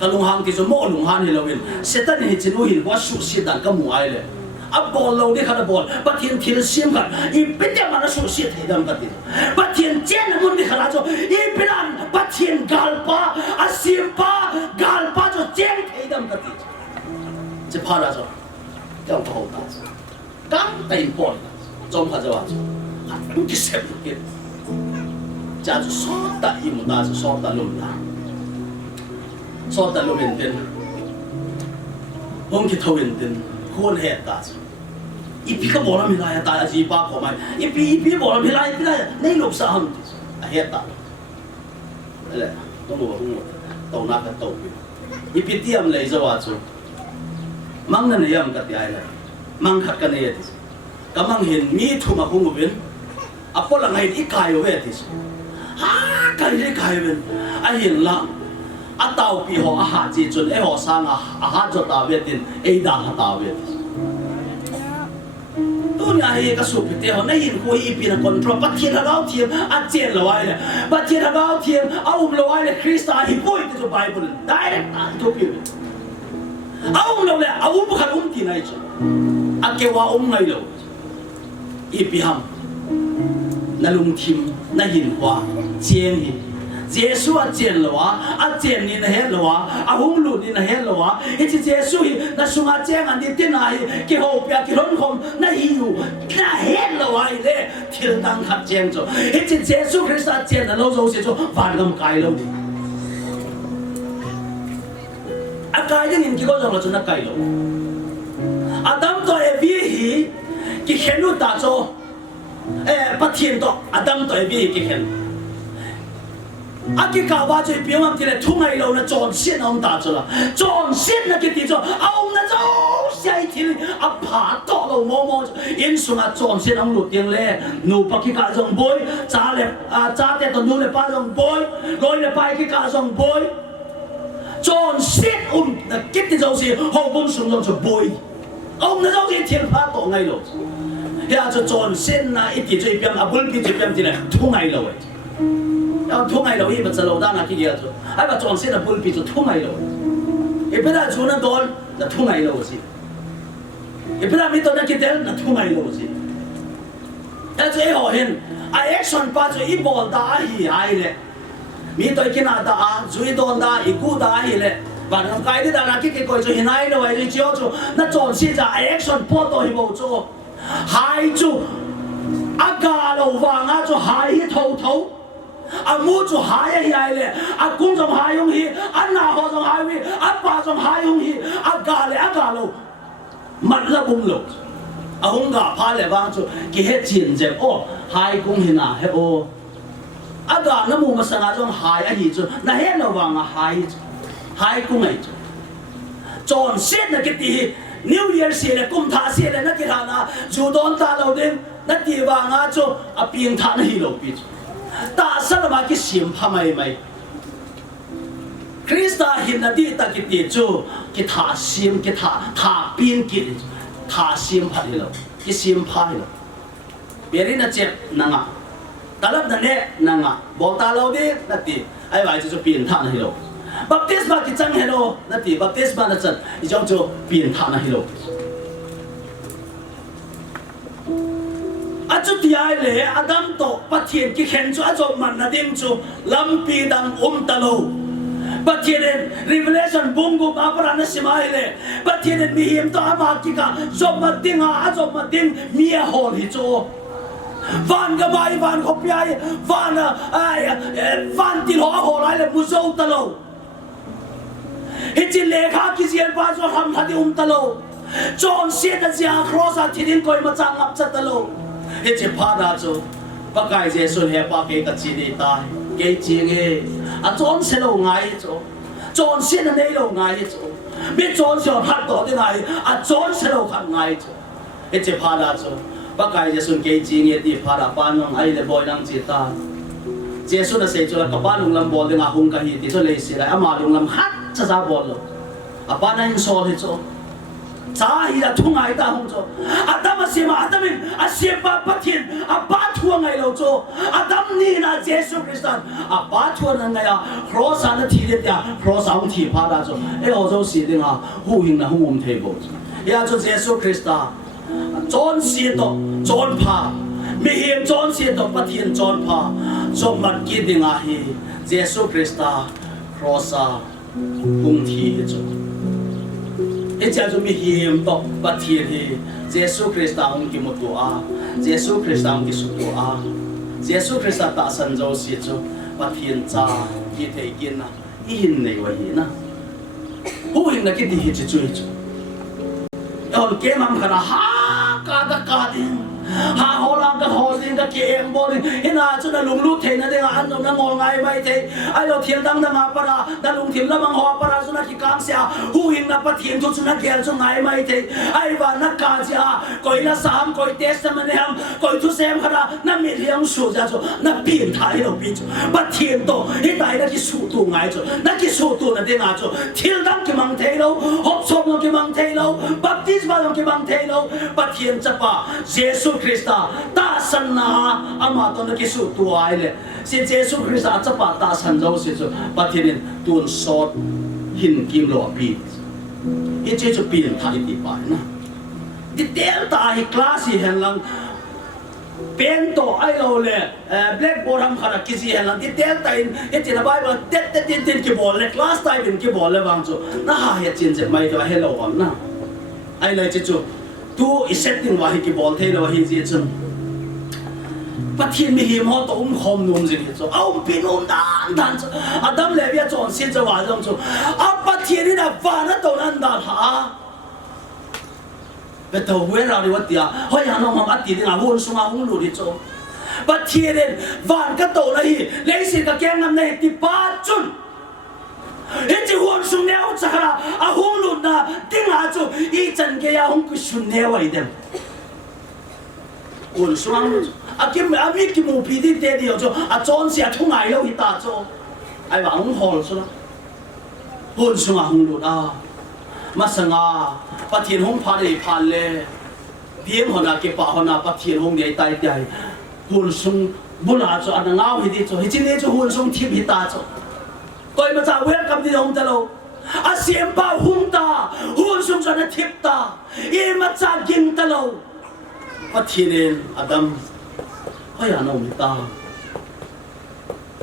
cái lùng hàng thì cho mỗi lùng hàng thì lâu in sẽ tất nhiên chỉ nuôi hình quá sụt xịt đàn cái mùa ai này áp bol lâu đi khá là bol bắt thiên thiên xiêm khát y biết mà nó sụt xịt thì đâm cái gì bắt thiên chén là muốn đi khá là cho y biết là bắt thiên galpa à xiêm pa galpa cho chén thì đâm cái gì chỉ phá ra rồi cái ông thâu ta cắm tay bol trong hạt dầu không cái xem được cái cha cho sót ta im ta cho sót ta lùm bên bên không cái thâu bên bên khuôn hết ta ít bị cái bol làm gì ta chỉ ba của mày ít bị bol làm gì này lục sa hầm hết ta đấy tôi mua không tàu nát cái tàu ít bị tiêm lấy cho vào chỗ mang cái này em cái gì này mang khát cái này cái mang hiện mi thu mà không có biến apa lang ay ikayo betis ha kay ben ayin lang ataw pi ho aha ji chun e ho sang aha jo ta betin e da ha ta betis tu nya he ka su pite ho na yin ko i pi na control pathian lao thiam a chen lo ai le pathian lao thiam a lo ai le krista hi poi te jo bible direct ta to pi lo le a khan ti nai chu a ke wa ngai lo i pi ham na lung thim na hin hoa chen hi Giêsu a chen lowa a chen ni na he lowa a hung lu ni na he lowa e chi Giêsu hi na sunga cheng an di tin ai ki ho pya ki ron khom na hi yu na he lowa i le thil dang khat cheng cho e chi Giêsu Christ a chen na lo zo se cho van gam kai lo di a kai ni ki ko jong lo cho na kai lo Adam to e ki khenu ta cho pathian to adam to bi ki khen aki ka ba choi piang am ti le thungai lo na chon sin ông ta cho la chon sin na ki ti cho ông na cho sai thi a pha to lo mo in sunga chon sin ông lu tiang le nu pa ki ka jong boy cha le cha te to nu le pa jong boy loi le pai ki ka jong boy chọn xét là kết thì đâu gì hậu bông xuống đâu cho bồi ông nó đâu gì thiên phá tổ ngay rồi hiện cho chọn xét là ít thì chơi biếng à bún thì chơi biếng thì là thu ngay rồi thu ngay rồi mà giờ lâu đang là cái gì rồi ai mà chọn xét là bún thì cho thu ngay rồi bây giờ chú nó đón là thu ngay rồi gì bây giờ mình tôi đã kết là thu ngay rồi gì em chơi họ hiện ai action pa cho ít ball đã hi ai đấy mi tôi kia nào ta duy đòn ta iku ta hi lệ và nó cái đấy là cái coi cho hiện nay nó vậy đi chiếu cho nó chọn xin ra action po tôi hi bộ cho hai chú aga lâu vàng á cho hai thâu thâu mua cho hai hi lệ cũng trong hai ông hi nào họ trong hai hi ba trong hai ông hi aga lâu mặt là bung lâu ông gà phá lệ vàng cho cái hết chiến dẹp ô hai cũng hi na hết ô aga na mu masanga jong hai a hi chu na he no wanga hai ku ngai chu chon set na ke ti new year se le kum tha se le na ki na ju don ta lo den na ti wanga chu a piang tha na hi lo pi ta sal ma ki sim pha mai krista hin na ti ta ki ti chu ki tha sim ki tha pin ki tha sim pha hi lo ki sim pha hi lo beri na chep na nga talab na ne nanga bolta lo di nati ai vai chu pin tha na hi lo baptisma ki chang hello nati baptisma na chan i jong chu pin tha na hi lo achu ti ai le adam to pathian ki khen chu ajo man na ding chu lampi dang ta lo pathian revelation bungu apara na simai le pathian mi him to ama ki ka job ma ding a job ma ding mi a hol hi chu van cái bài van khóc nhai van van tin họ họ lại là mua dâu ta lâu hết chỉ lệ khác cái gì bao giờ ham thà đi ta lâu chọn xe ta gì cross à thì đến coi mà trang ngập chất ta lâu hết chỉ phá ra cho bác gái dễ xuân hè ba cái gì đi tai cái gì nghe chọn xe lâu ngay cho chọn xe là này lâu ngay cho biết chọn xe phát đó thế này chọn xe lâu khác ngay cho hết chỉ phá ra cho bác gái dễ xuân cái gì nghe đi phá ra ban nông ai là bồi năng chỉ ta dễ xuân là sẽ cho là các bạn lùng làm bồi thì ngã hung cái gì thì cho lấy xe lại mà lùng làm hát cho ra bồi rồi bạn anh so hết cho cha hi là thung ai ta hung cho adam xem mà adam xem ba thiên ba thua ngày lâu cho adam ni là Jesus Christ ba thua là ngày cross anh thì đấy ya cross ông thì phá ra cho ấy ở chỗ gì đấy mà hu hình là hung thế bộ ya cho Jesus Christ chọn xe đó chọn phá mi hiểm chọn xe đó ba thiên chọn phá cho mặt kia đấy ngã hi Jesus Christ cross hung thì cho hết cha cho mình hiểm to bắt thiên hi Jesus Christ ông kim một tua Jesus Christ ông kim một tua Jesus Christ ta san dấu siết cho bắt thiên cha như thế kia na in này vậy na hú hình là cái gì hết chú chú còn cái mà khana ha cả đi ha họ làm cái họ gì cái em bố đi hiện nay cho nó lùng lút thế này là anh nó ngồi ngay vậy thế ai lo thiên đăng đăng apa ra đã lùng thiên là bằng họ apa ra cho nó chỉ cam xia hu hình là bắt thiên cho nó kia cho ngay vậy thế ai và nó cả gì coi là sam coi test mà này ham coi thu xem khana nó miệt liang số ra cho nó biến thái đâu biến cho bắt thiên to hiện tại là cái số tu ngay cho nó cái số tu là thế nào cho thiên đăng cái mang thế đâu học xong nó cái mang thế đâu baptism nó cái mang thế đâu bắt thiên chấp à Jesus Christ ta san na ama to na kisu tu ai le si Jesus Christ a chapa ta san zo si chu pathian tun sot hin kim lo pi i che chu pin thai ti pa na ti tel ta hi class hi hen lang pen to ai lo le blackboard ham khara ki ji hen lang ti tel ta in e ti na bible tet ki bol le class ta in ki bol le wang chu na ha he chin je mai to hello on na ai le che chu tu setting wa hi ki bol the lo hi ji chun pathian mi hi mo to khom num ji cho au pin dan cho adam le bia chon sin cho wa jong cho pathian ni na va na to nan da ha về tàu quê nào đi vắt tiệt hỏi hàng ông ăn tiệt đi ngà hôn sung hung lụt đi chỗ bắt thiệt đến vạn cái tàu này lấy xin cái kem năm này thì ba chun hết chỉ hôn sung neo chắc là hung lụt na tiếng hà chỗ ý chân cái hung cứ sung neo vậy đấy hôn sung kiếm mi kiếm một phi đi đi chỗ chọn xe thung ngày lâu hít ta chỗ ai bảo hung hồn số hôn sung hung lụt mà sang bắt thiệt hung phá đi phá lệ tiếng họ na cái phá họ na bắt thiệt hung để tay tay hôn sung bún hạt cho anh ngáo thì đi cho thì chính cho hôn sung thiệp hít ta cho coi mà cha welcome đi hông ta lâu xem bao hung ta hôn sung cho nó thiệp ta em mà cha kinh ta lâu bắt thiên nên Adam hỏi anh ông ta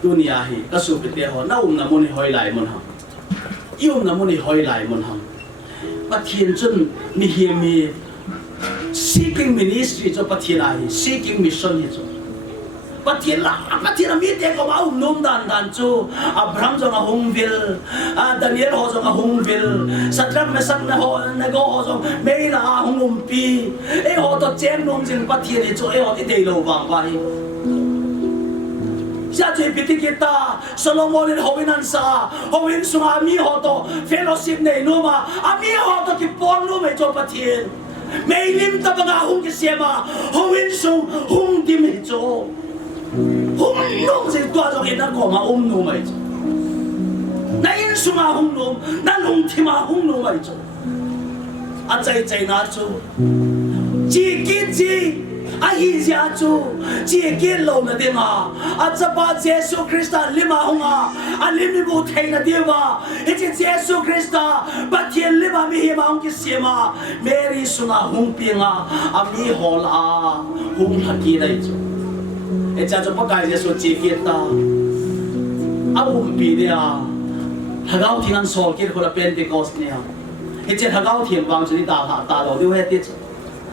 dunia hi cái số bịch họ nấu nằm môn hỏi lại môn hằng yêu nằm môn hỏi lại môn hằng bắt thiên chân mi hiểm mi seeking ministry cho bắt thiên này seeking mission cho bắt thiên là mi thế có bao nôm đàn chú Abraham cho ngài hùng vil Daniel họ cho ngài hùng vil Sadrach Mesach họ nego họ cho mấy là hùng umpi họ to chém nôm chừng bắt thiên này cho họ đi đầy lâu vàng vậy giờ chơi bị kita Solomon họ bên anh sa họ bên sung ami họ to fellowship này nôm ami họ to cái pon nôm ấy cho bắt thiên mấy lim ta bằng hùng cái xe mà họ bên sung hùng tim ấy cho hung nôm sẽ toa cho người ta có mà nôm ấy chứ, na in sung hung nôm, na nôm thì mà hung nôm ấy chứ, chạy chạy na chứ, chỉ kiến hi giá chú, chỉ kiến lâu na đi mà, chấp ba Jesus Christ lima hung lim đi bộ thay na đi mà, hết Jesus Christ bắt thiên lima mi hi mà hung cái gì mà, Mary sung hung piang mi hol hung hạt kia đấy chứ. Cha cho bác gái số chỉ kiện ta, bị đi hagao thiên an sol kia khổ là Pentecost nè, hết hagao thiên vang cho đi ta đầu tiêu hết tiết,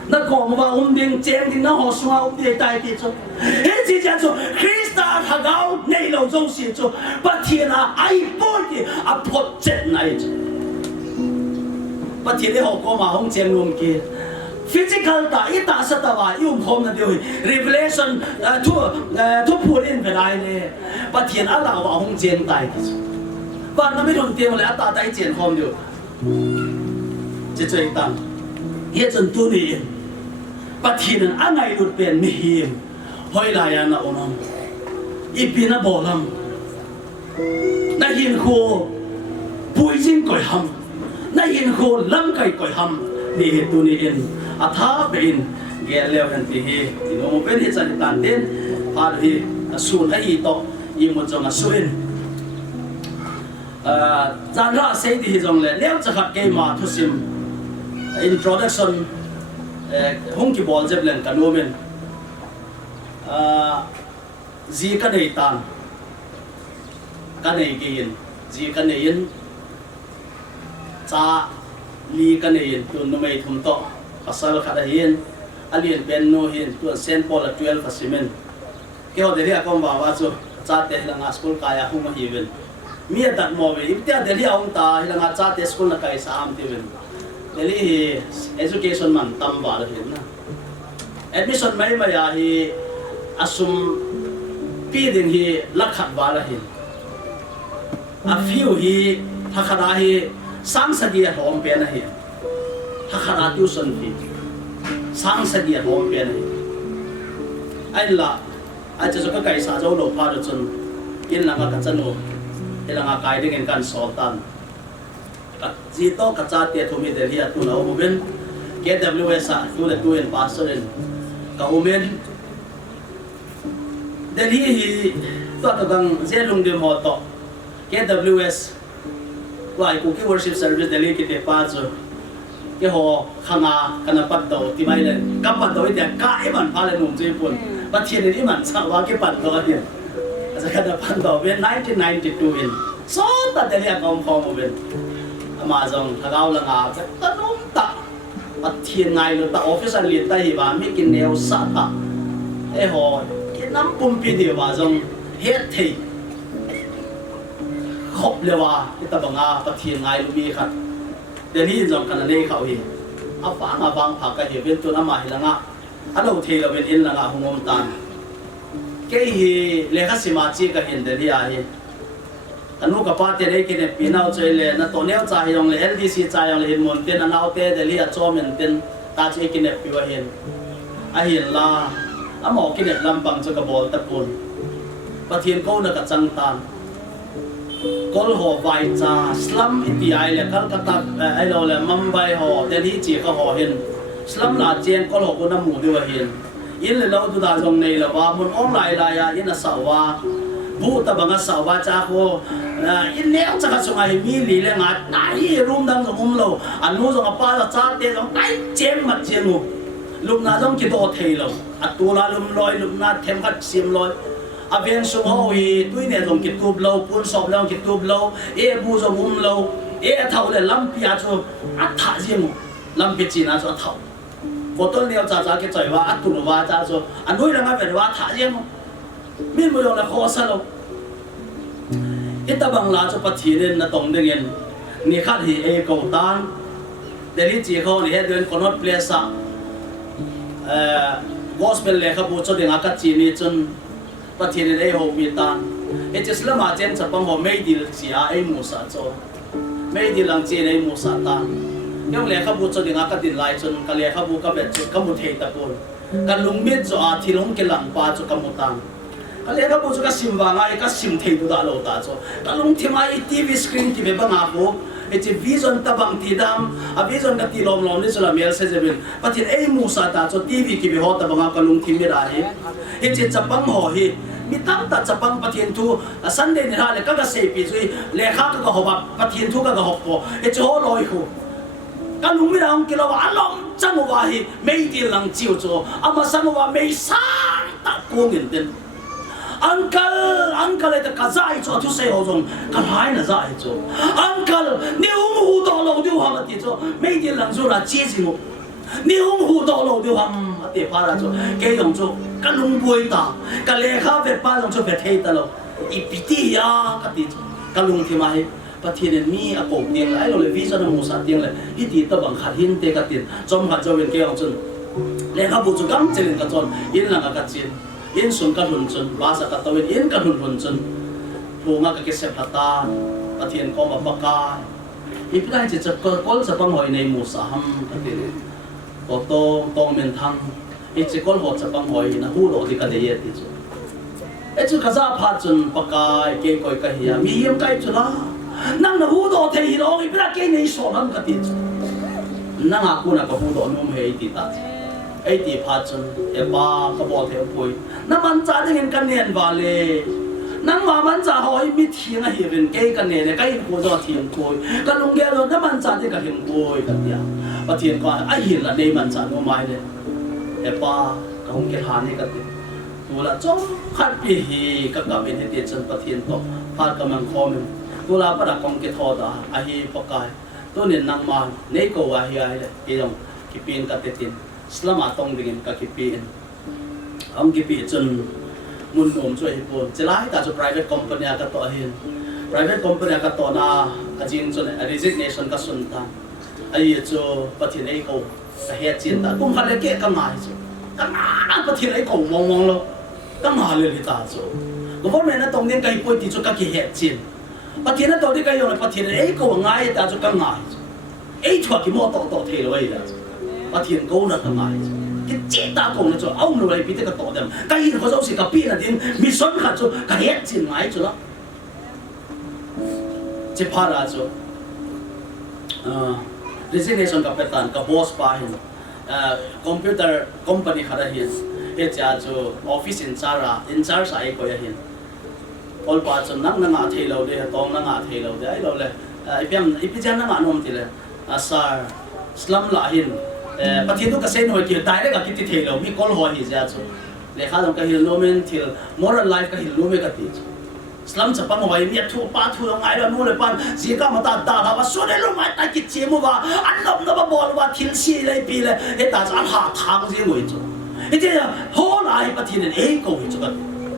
nó còn mà điên chém thì nó họ xóa điên tai tiết cho, hết cho Christa hagao này lâu trong sự cho, bắt thiên ai bôi thì phật chết này cho, bắt thiên để họ có mà không chém luôn kia. Physical ta ita sa ta wa yung khom na dioi revelation thu pul in về đây nè bắt thiên ala wa hong chen tai ki và nó mới đồng tiền là ta tai chen khom dioi chỉ chơi ta hiện chân tu đi bắt thiên anh ngày lụt biển mi hiểm hỏi lại anh ông ipin na bỏ lắm na hiền khô bùi dinh cõi hầm na hiền khô lâm cày cõi hầm đi hiện tu đi tháp bên ghé leo hành thì nó một bên hiện tại tàn đến phá thì xuân hay to nhưng một trong là xuân gian ra xây thì dòng là leo chắc hạt cây mà thôi sim introduction không kịp bỏ dẹp lên cả đôi bên gì cái này tàn cái này kia gì cái này yên cha li cái này yên tuần nó mày thùng to pasal kada hian alien pen no hian tu Saint Paul 12 fasimen ke ho deli akom bawa chu cha te langa school kaya huma hiven mi dat mo ve iptia deli aung ta langa cha te school na kai sam ti ven deli education man tam ba la hin na admission mai ma ya hi asum pi din hi lakhat ba la hin a few hi thakada hi sang sadia hom pe na hi thakara tuition fee sang sadia hom pe này ai là ai cho cái cây sa dấu lộc pha được chân yên là cái chân hồ yên là cái đi cái sọt tan cái gì to cái cha tiệt thôi mình để hiện tu nào bên KWS tu là tu en pastor en cái bên Delhi hi tu ở gang dễ lung điểm họ to KWS lại cũng cái worship service Delhi cái đẹp pa cho cái họ khana kana bắt đầu thì mai lên cấp bắt đầu thì cái mình phá lên nung chơi buồn bắt thiên thì mình sao vào cái bắt đầu nàyจะกันพันต่อเป็น1992เป็นสอดแต่เรียกองฟองมาเป็นมาจงถ้าเราละงาเป็นตะนุ่มตะปัดเทียนไงหรือตะออฟฟิศอันเรียนใต้บ้านไม่กินแนวสัตว์ไอ้หอกินน้ำปุ่มปีเดียวมาจงเฮ็ดทีขบเลยว่าที่ตะบังอาปัดเทียนไงลูกมีครับเดี๋ยวนี้จงกันนี่เขาเอง afang avang phaka hi ben tu na ma hilanga alo thelo ben in langa hungom tan ke hi lekha sima chi ka hin de ria hi anu ka pa te le ke ne pinau choi le na to neu cha yong le LDC cha yong le hin mon ten anau te de lia cho men ten ta chi ke ne pi wa hin a hin la a mo ke ne lampang cho ka bol ta pun pathian ko na ka chang tan kol ho vai cha slum iti ai le Calcutta ai lo le Mumbai ho Delhi chi ka ho hin slum la chen kol ho ko na mu de wa hin in le lo tu da jong nei la wa mun ong lai la ya in a sa wa bu ta banga sa wa cha ko in ne cha ka sungai mi li le nga tai room dang jong lo anu jong pa la cha te jong tai chen ma chen mu lum na jong ki do thei lo atu la lum loi lum na them khat sim loi a ven sung ho hi tui ne jong ki tup lo pun sop lo ki tup lo e bu jong lo e thau le lam pia chu a tha jing lam pi chi na chu thau ko to ne cha cha ke choi wa atu wa cha chu anui la nga ve wa tha jing min mo yo la kho sa lo ita bang la chu pathiren na tong ding en ni khat hi e ko tan Delhi chi kho ni he den Connaught Place a gospel le kha bu chu ding a ka chi ni chun pathiren e ho mi tan e chi slama chen chapang ho mei dil chi a e mu sa cho mei dil lang chi e mu sa tan yong le kha bu chu ding a ka din lai chun ka le kha bu ka be chu ka mu thei ta pon ka lung mit zo a thilong ke lang pa chu ka mu tan ka le kha bu chu ka sim wa nga e ka sim thei du da lo ta cho ka lung thima i TV screen ki be ba nga ko e chi vision ta bang ti dam a vision ka ti lom lom ni chula mel se jebin pathin e mu sa ta cho TV ki be ho ta banga ka lung thim mi ra hi e chi chapang ho hi mi tam ta chapang pathin thu Sunday ni ha le ka se pi chui le kha ka ho ba pathin thu ka ho po e chi ho loi khu ka lung mi rang ki lo wa alom chang wa hi mei ti lang chiu cho ama sang wa mei sang ta ko ngin ten uncle le ta ka zai cho thu se ho jong ka lai na zai cho uncle ni hu do lo du ha ma ti cho mei ti lang zo la chi ji mo ni hu do lo du ha ma ti pa la cho ke yong cho ka lung bui ta ka le kha ve pa long cho ve thei ta lo i pi ti ya ka ti cho ka lung thi ma hi pathian mi a ko tiang lai lo le vi sa na mu sa tiang le i ti ta bang khat hin te ka tin chom khat cho ven ke yong chun le kha bu chu gam chelin ka chon in lang ka chin in sun ka hun chun ba sa ka tawin in ka hun chun punga ka ke se phata pathian ko ma paka i pi lai che chap ko kol sa pang hoi nei mu sa ham ka ti ko to tong men thang i che kol ho cha pang hoi na hu lo di ka de ye ti chu e chu ka za pha chun paka ke koi ka hi mi yem kai chu la nang na hu do the hi lo i pi la ke nei so ham ka ti chu nang a ku na ka hu do num he ti ta ai ti pha chun e ba ka bo the pui na man cha ding en kan nen va le nang ma man cha hoi mi thiang a hi ven ke kan ne ne kai ko zo thiang koi ka lung ge lo na man cha de ka hin koi ka tia pa thian ko a hi la nei man cha no mai le e pa ka hong ke ha ne ka ti tu la chong khat pi hi ka ka ben he ti chan pa thian to pha ka man kho men tu la pa da kong ke tho da a hi pa kai to ne nang ma nei ko a hi ai le ke yong ki pin ka te tin slama tong ding ka ki pin ang ki pi chun mun om choi hi pon chelai ta cho private company ka to hin private company ka to na ajin chun resignation ka sun ta ai cho pathin ei ko ka he chin ta kum khale ke ka ngai chu ka na pathin ei ko mong mong lo ka nga le li ta cho government na tong ding kai poi ti chu ka ki he chin pathin na to di kai yong pathin ei ko ngai ta chu ka ngai ei thwa ki mo to the lo ai la pathin ko na ka ngai cái chết ta cũng là cho ông rồi bị cái tổ dem cái gì có dấu gì cả bị là tiếng mi xuân khát cho cái hết chuyện ngay cho đó chế phá ra cho resignation kapitan ka boss pa hin computer company khara hin he cha cho office in charge ai ko ya hin all pa cho nang na nga thei lo de tong na nga thei lo de ai lo le ipiam na nga nom ti le asar slum la hin pathian tu ka sen hoi ti direct ka kiti thelo mi kol ho hi ja chu le kha dong ka hil no men thil moral life ka hil no me ka ti slum cha pang hoi mi thu pa thu ngai ra mu le pan ji ka ma ta da wa so le lo mai ta ki che mu wa an lom na ba bol wa thil si le pi le he ta an ha thang ji ngoi chu e je ho lai pathian e ko hi chu ka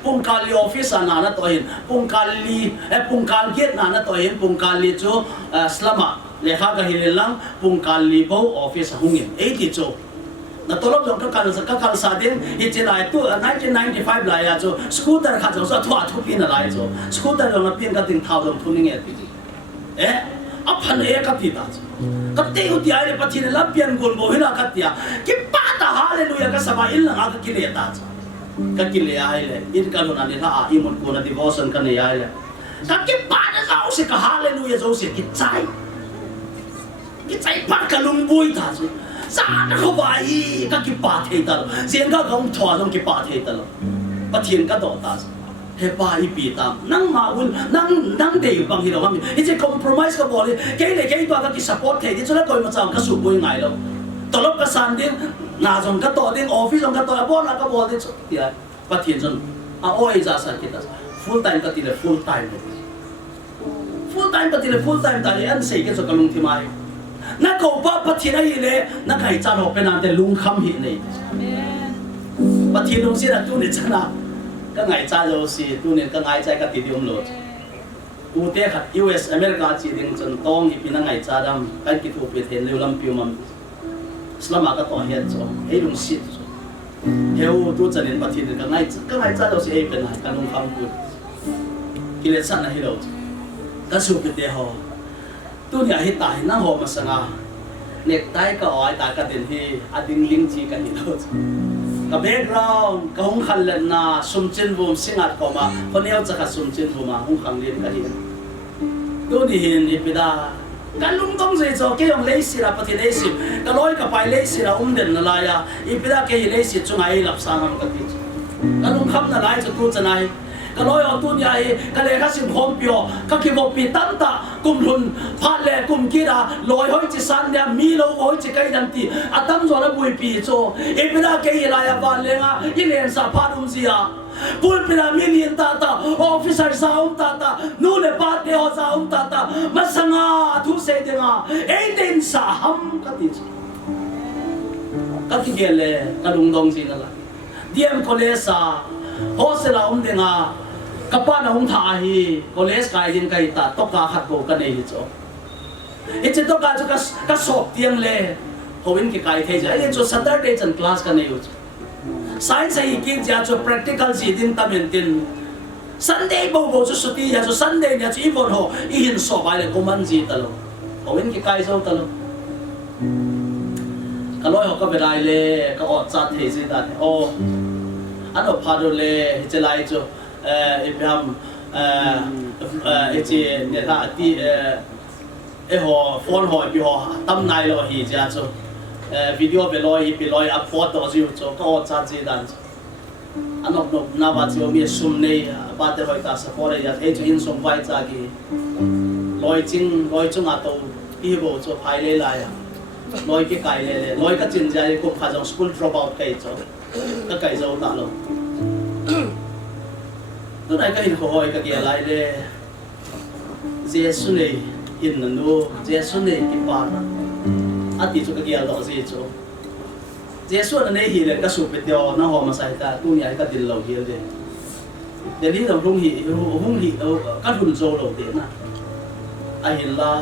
pungkali office na na to hin pungkali gate na to hin pungkali chu slama le kha ka hi lang pung kal li bo office hungin 80 cho na tolop jong ka kal sa din hi chilai tu 1995 la ya cho scooter kha jo so thwa thu pin la cho scooter jong na pin ka ting thau jong thu ni nge ti a phan ka ti ta ka te u ti ai le pathin la pian gol bo hila ka tia ki pa ta hallelujah ka saba il la ka ki le ta ka ki le ai le in ka na ni tha a i mon ko na devotion ka ne ai le ka ki pa na sa se ka hallelujah zo se ki chai pa ka lung bui ta chu sa na ko bai ka ki pa the ta zen ka gong thwa jong ki pa the ta lo pathin ka do ta he pa i pi tam nang ma un nang de bang hi lo mi he je compromise ka bol ke le ke to ka ki support the di chu la koi ma chang ka su bui ngai lo tolop ka san din na jong ka to din office jong ka to bon la ka bol din chu ya pathin jon a oi za sa ki ta full time ka ti le full time ka ti le full time ta le an sei ke so ka lung thi mai na ko pa pathin ai le na kai cha no pe na de lung kham hi nei pathin lung si ra tu ne chana ka ngai cha jo si tu ne ka ngai chai ka ti diom lo u te khat US America chi ding chon tong hi pina ngai cha dam kan ki thu pe the le lam piu mam slama ka to hian cho ei lung si heu tu chanin pathin ka ngai cha jo si ei pe na ka lung kham ku ki le sa na hi lo ka su pe te ho tu nya hi tai na ho ma sanga nek tai ka oi ta ka den hi ading ling chi ka hi lo ka background ka hung khal len na sum chin bum singat ko ma koneu cha ka sum chin bum ma hung khang len ka hi tu ni hin ni pida kan lung tong zai cho ke yong lei sira pati lei sim ka loi ka pai lei sira den na la ya I pida ke lei si chung ai lap sang am ka ti ka lung kham na lai cho tu chanai ka loi o tu nya hi ka le ka sim khom pio ka ki bo pi tan ta kum lun phat le kum ki da loi hoi chi san ya mi lo hoi chi kai dan ti atam zo la bui pi cho I pida ke la ya ba le nga I len sa pha dum sia pul pila million ta officer sa ta nu le pa te ho sa ta masanga thu se de nga e den sa ham ka ti ka ki gele ka lung dong si na la diem college sa hosela de nga kapa na hung tha hi college kai din kai ta to ka khat ko ka nei cho e che to ka chu ka sok tiang le hoin ki kai the ja e cho Saturday chan class ka nei u science ai ki ja cho practical ji din ta men tin Sunday bo chu suti ya cho Sunday nya chu ibon ho I hin so bai le ko man ji ta lo hoin ki kai so ta lo ka loi ho ka berai le ka o cha the ji da o ano phado le chelai cho Abraham che ne ta ti ho phone ho bi ho tam nai lo hi ja cho video be loi upload to ji cho ko cha ji dan anok no na ba chi o mi sum nei ba te hoi ta support ya e chu in sum vai cha gi loi chung a to pi bo cho phai le la ya loi ke kai le loi ka chin ja ko kha jong school drop out kai cho ka kai zo ta lo tu nai ka in hoi ka kia lai le Jesu nei in na no Jesu nei ki pa na ati chu ka kia lo ji chu Jesu na nei hi le ka su pe teo na ho ma sai ta tu nya ka dil lo hi de li lo hung hi ka hun zo lo de na ai la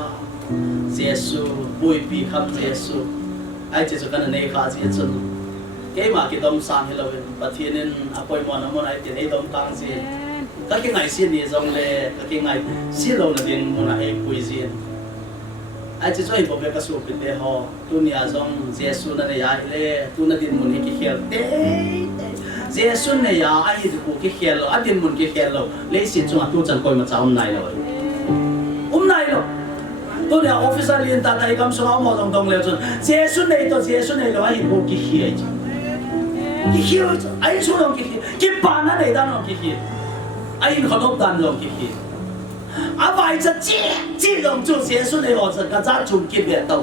Jesu bui pi kham Jesu ai che chu ka na nei kha ji chu ke ma ki dom sang hello pathianin apoi mon amon ai ti nei dom tang si ka ki ngai si ni zong le ka ki ngai si lo na din mon ai pui zin ai che choi bo be ka su pin de ho tu ni a zong Jesu na ne ya le tu na din mon ki khel te Jesu ne ya ai di ku ki khel lo adin mon ki khel lo le si chu tu chan koi ma chaum nai lo nai lo tu ne officer lin ta dai kam so mo dong dong le chun Jesu ne lo ai ku ki khel ki hiu ai chu long ki pa na nei dan long ki ai in khonop dan long ki a vai cha chi long chu Jesu nei ho cha ka cha chum ki be tau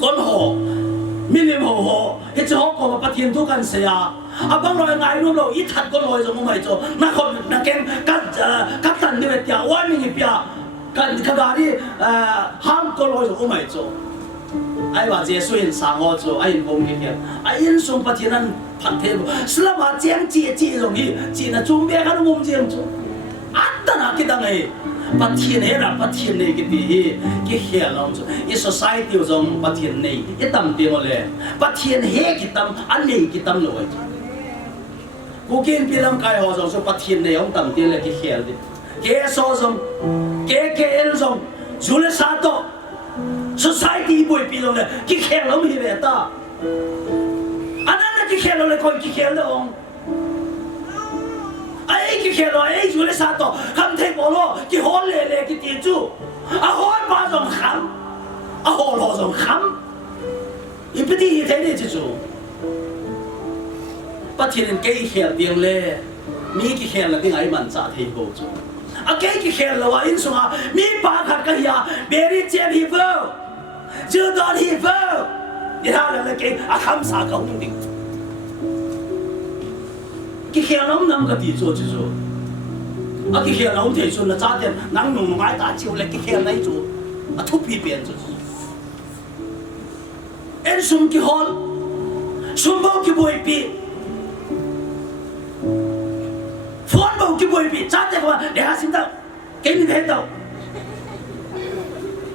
kon ho minim ho he chu ho ko ma pathian tu kan se ya a bang loi ngai nu lo I that ko loi zo mo mai cho na khon na ken ka tan ni be tia wa mi ni pia kan ka ga ri ham ko loi zo mo mai cho ai wa Jesu in sang ho cho ai in bom ki ai in sum pathian phan the slama cheng chi long hi chi na chum be kan ngum jeng cho atta na ki dang ai ปัทเทียนเฮระปัทเทียนในกิติกิเขียนลองอีโซไซตี้จงปัทเทียนในอีตั้มเตียงเลยปัทเทียนเฮกิตั้มอันนี้กิตั้มเลยกูกินพิลังกายหัวจงปัทเทียนในองตั้มเตียงเลยกิเขียนดิเกสจงเกเอลจงจุลสาโต society บุยพิลังเลยกิเขียนเราไม่ได้ตาอันนั้นกิเขียนเราเลยคนกิเขียนเราไอ้กิเขียนเราไอ้จุลสาโตคำเทปโลกิฮอลเลยกิตีจูอาฮอลบ้าจงขำอาฮอลจงขำอีปฏิเทนี่จูปัทเทียนเกยเขียนเตียงเลยมีกิเขียนแล้วที่ไอ้มันจะเทโกจูอาเกยกิเขียนแล้วว่าอินสุงามีปากขัดกันยาเบริเจนฮีเฟอร์จูดอนฮีเฟอร์นี่ท่าแล้วเกยอาคำสากเอาจริงกิเขียนแล้วนั่งก็ดีจูจูอากิเขียนแล้วเทจูแล้วจ้าเดียนนั่งหนุ่มไม้ตาจิ๋วเลยกิเขียนไหนจูอาทุบปีเปลี่ยนจูเอ็นซุ่มกิฮอลซุ่มบอกกิบวยปีฟอนบอกกิบวยปีจ้าเดียกว่าเดี๋ยวหาสินเต้าเก่งนี่เห็นเต้า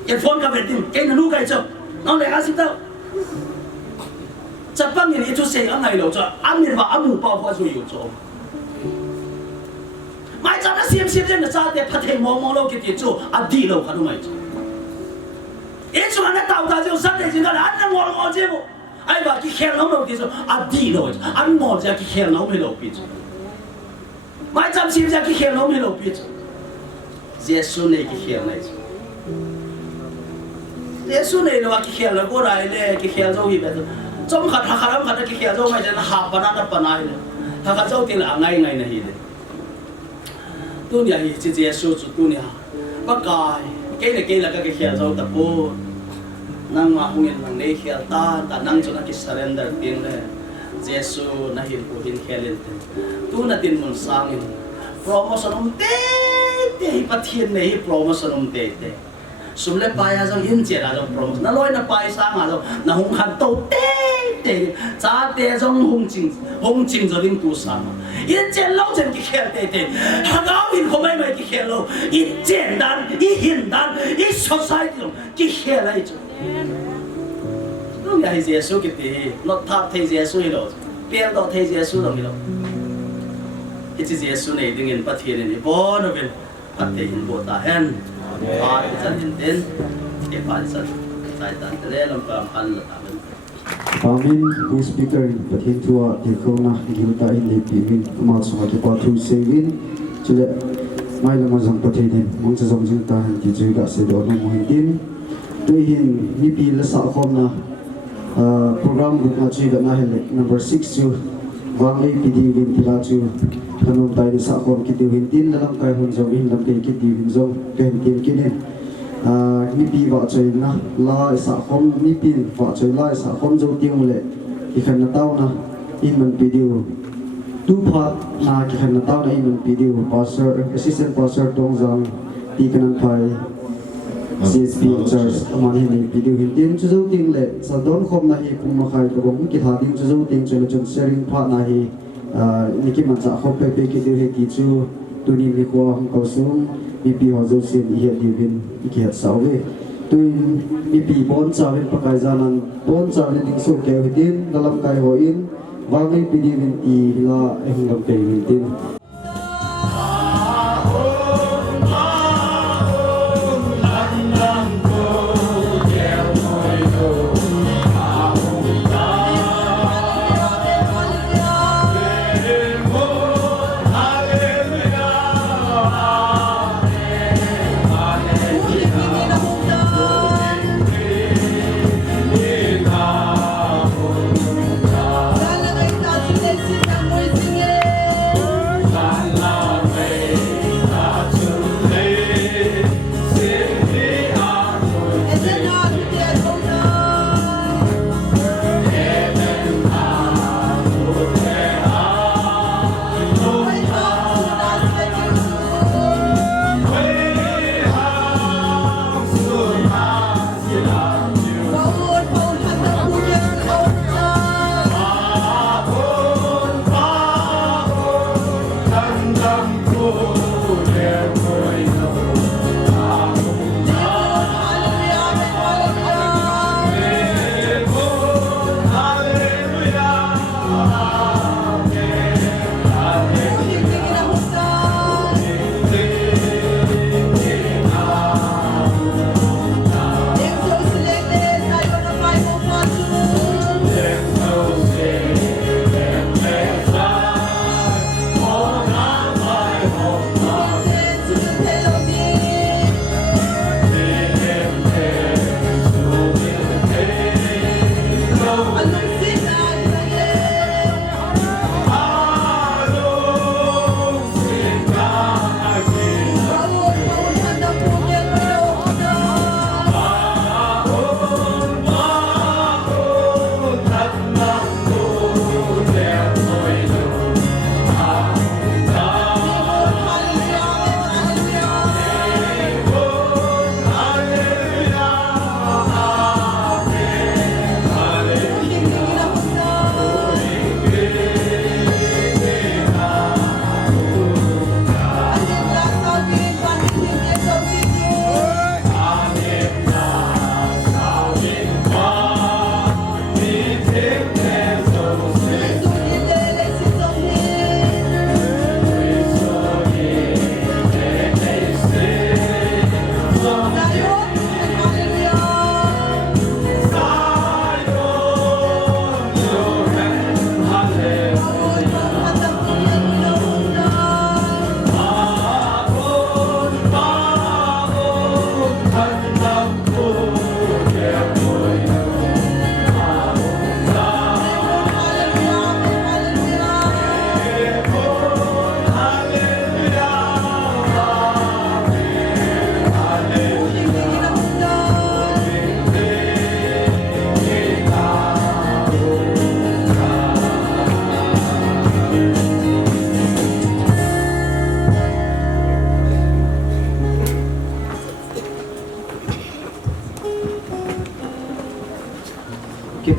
เก็บฟอนกับเบ็ดดิ้งเก่งนั่นรู้กันจ้ะน้องเดี๋ยวหาสินเต้าจะปั้งอย่างนี้ทุกสิ่งอันไหนเราจะอันนี้ว่าอันหมู่เป้าพอจะอยู่จ้ะไม่จ้านะเสียมเรื่องจ้าเดียพัดเหมองเราเกี่ยวจูอันดีเราขันไม่จ้ะเอ็นสุวรรณเต่าตาเจ้าสัตว์เด็กจิงกันอันนั้นว่าเราเจ้าไอ้บ้าที่แค่เราเราที่จูอันดีเราจ้ะอันหมดจะที่แค่เราไม่เราพิจไม่จำสิ่งจะที่แค่เราไม่เราพิจเยซูเนี่ยที่แค่ไหนจ้ะเยซูเนี่ยเราที่แค่เราก็ได้เลยที่แค่เราอีกแบบจงขัดขัดแล้วขัดที่แค่เราไม่จะหาปนัดปนัยเลยถ้าขัดเจ้าที่ละไงไงนะฮีเลยตัวนี้ที่เยซูจุดตัวนี้ปากกายเกย์แล้วก็เขียนเราตะปูนั่งมาหุ่นนั่งเนี่ยเขียนตาแต่นั่งจนนักสเรนเดอร์ทิ้งเลยเยซูน่าหินกูหินเขียนเลยตัวนั้นทิ้งมันสร้างอินโปรโมชั่นเต้เต้ปัทเทียนเนี่ยโปรโมชั่นเต้เต้สุดเลยไปอาจจะหินเจราจงโปรโมชั่นนั่นลอยน่ะไปสร้างอาจจะน่ะหงขันโตเต้เต้จ้าเต้จงหงจริงจะดิ้งตัวสร้าง一见老人的看对对，他老人可没的看喽，一简单一简单一熟悉的的看来着。都也是耶稣给的，那他推耶稣的咯，别到推耶稣的咯。一直耶稣呢，定人不听的，不那边不听人不打hen，他真人真，也反正在当这里能办办了他们。Amin, who speaker in Pathin Tua, Dilkona, Gilta in Lipimin, Amatsu Matipatu Sevin, Chile, Maila Mazang Pathin, Montazam Zinta, and Tijuga Sedono Mohindin, Tuhin, Nipi Lasakona, program group Nachi Ganahele, number 6 to Wangi Pidi Vintilatu, Kanum Tai Sakon Kiti Vintin, Lang Kai Hunzong in Lamke Kiti Vinzong, Kentin Kinin. Nipi vợ chơi na la sa khom nipin vợ chơi la sa khom dâu tiếng lệ khi khăn tao na in mình video tu phát na khi khăn tao na in mình video pastor assistant pastor dong zang ti kanan phai CSP church aman hin video hin tin chu dâu tiếng lệ sa don khom na hi pum ma khai ka bom ki tha ding chu dâu tiếng chơi là chun sharing pha na hi ni ki man sa khom pe pe ki de ki chu tu ni mi ko hong ko sum BP họ dâu xin hiện điều viên ý hiện sáu về tôi BP bốn sao bên bắc hải giang bốn sao bên tiếng sông kéo tin là làm cái hội in vang lên PD viên tì là em làm cái viên tin Dalam kita sudah sedang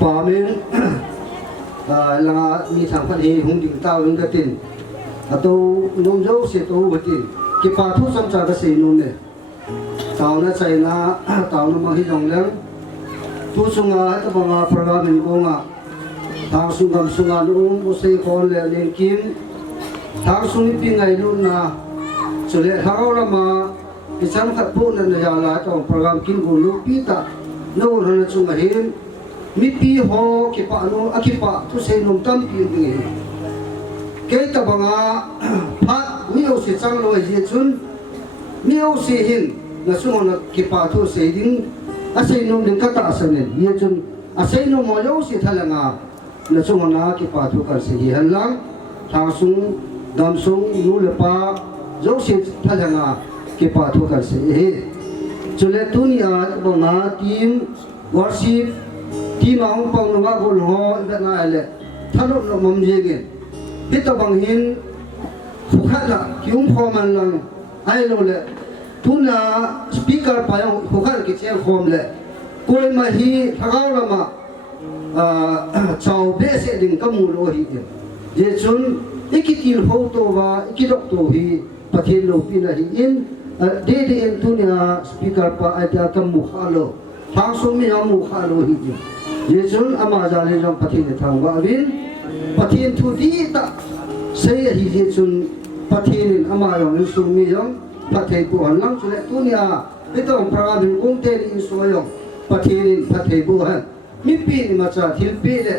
pa men langa mi thang phan hi hung ding tao ling ka tin ato nong jo se to bati ki pa thu sam cha ka se nu ne tao na chai na tao na ma hi dong leng tu sunga ta banga program ni ko nga thang sungam sunga nu mo sei khon le len kim thang sung pi ngai lu na chule hao la ma ki chang khat pu na ya la to program kin gu lu pi ta no ran chung a hin mi pi ho ki pa no a ki pa tu sei nom tam pi ni ke ta banga phat mi o se chang lo ji chun mi o se hin na sung na ki pa tu sei ding a sei nom ding ka ta sa ne ye chun a sei nom mo yo se thalanga na sung na ki pa tu ka se hi han lang thang sung dam sung nu le pa zo se thalanga ki pa tu ka se hi chule tunia banga team worship team ang pang nga gol ho da na le thalo no mom je ge bita bang hin khukhala kyung khoman lang ai lo le tuna speaker pa yang khukhal ki chel khom le koi ma hi thagaw lama chau be se ding kamu lo hi je chun ikitil ho to wa ikidok to hi pathin lo pina hi in de en tunia speaker pa aja kamu khalo thang sum mi amu khalo hi je chun ama jale jong pathin thang wa win pathin thu di ta sei hi je chun pathin ama yong sum mi yong pathei bu han lang chule tunia bitong praga bin ong te in so yong pathin pathei bu han mi pi ni ma cha thil pi le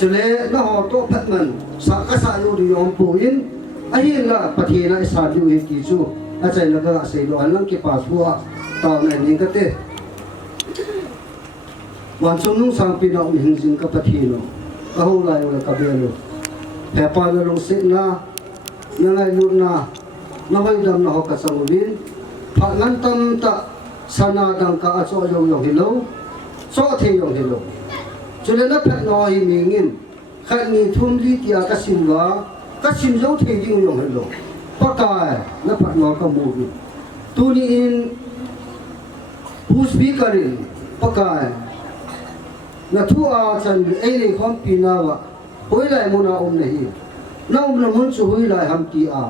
chule na ho to phat man sa ka sa yu ri yong pu in a hi la pathina sa yu hi ki chu a chai la ga sei lo han lang ki pa thua ta na ning ka te wan chung nung sang pi na um hing jing ka pathino ka ho lai la ka be lo he pa na long se na ngai lu na nawai dam na ho ka sangwin pha ngan tam ta sana dang ka acho yong yong hilo so the yong hilo chule na phat no hi mi ngin khan ni thum li tia ka simwa ka sim zo the ding yong hilo pakai na phat no ka mu bi tu ni in pu speakerin pakai na thu a chan ei le khom pi na wa hoi lai mo na om nei na om na mun chu hoi lai ham ti a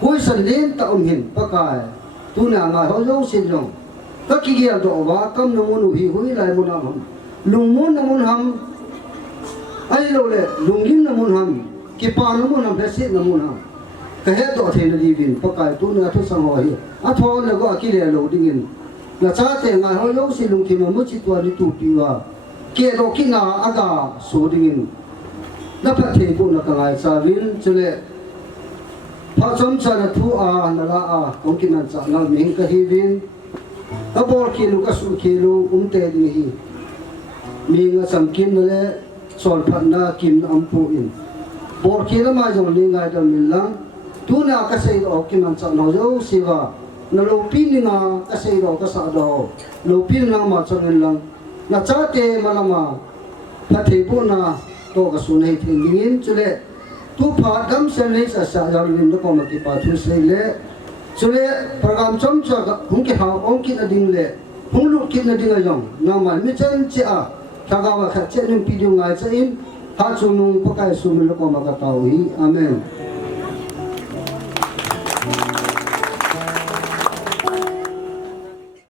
hoi san len ta hin pakai tu na nga ho zo sin jong ka ki gia do wa kam na mun hi hoi lai mun ham lung mun na mun ham ai lo le lung lim na mun ham ki pa na mun ham besi na mun ham ka he do the na di vin pakai tu na thu sang ho hi a tho le go ki le lo ding in na cha te nga ho zo sin lung thi ma mu chi tu ni tu pi wa ke do ki na aga so ding in na pha the bu na ka ngai cha vin chule pha chom cha na thu a na la a kong ki na cha na ming ka hi vin ka bor ki lu ka su ki lu te ni hi mi nga sam kim na le sol phat na kim na am pu in bor ki la ma jong ni ngai da min lang tu na ka sei do ki na cha no jo si wa na lo pi ni nga ka sei do ka sa do lo pi na ma chong lang na cha te ma la ma pha the bu na to ka su nei thing nin chule tu pha dam se nei sa sa ya lin do ko ma ki pa thu sei le chule program chom cha ka hung ki ha ong ki na ding le hung lu ki na ding a yong na ma mi chen che a ka ga wa kha che nim pi du ngai cha in ha chu nung pa kai su mi lo ko ma ka tau hi amen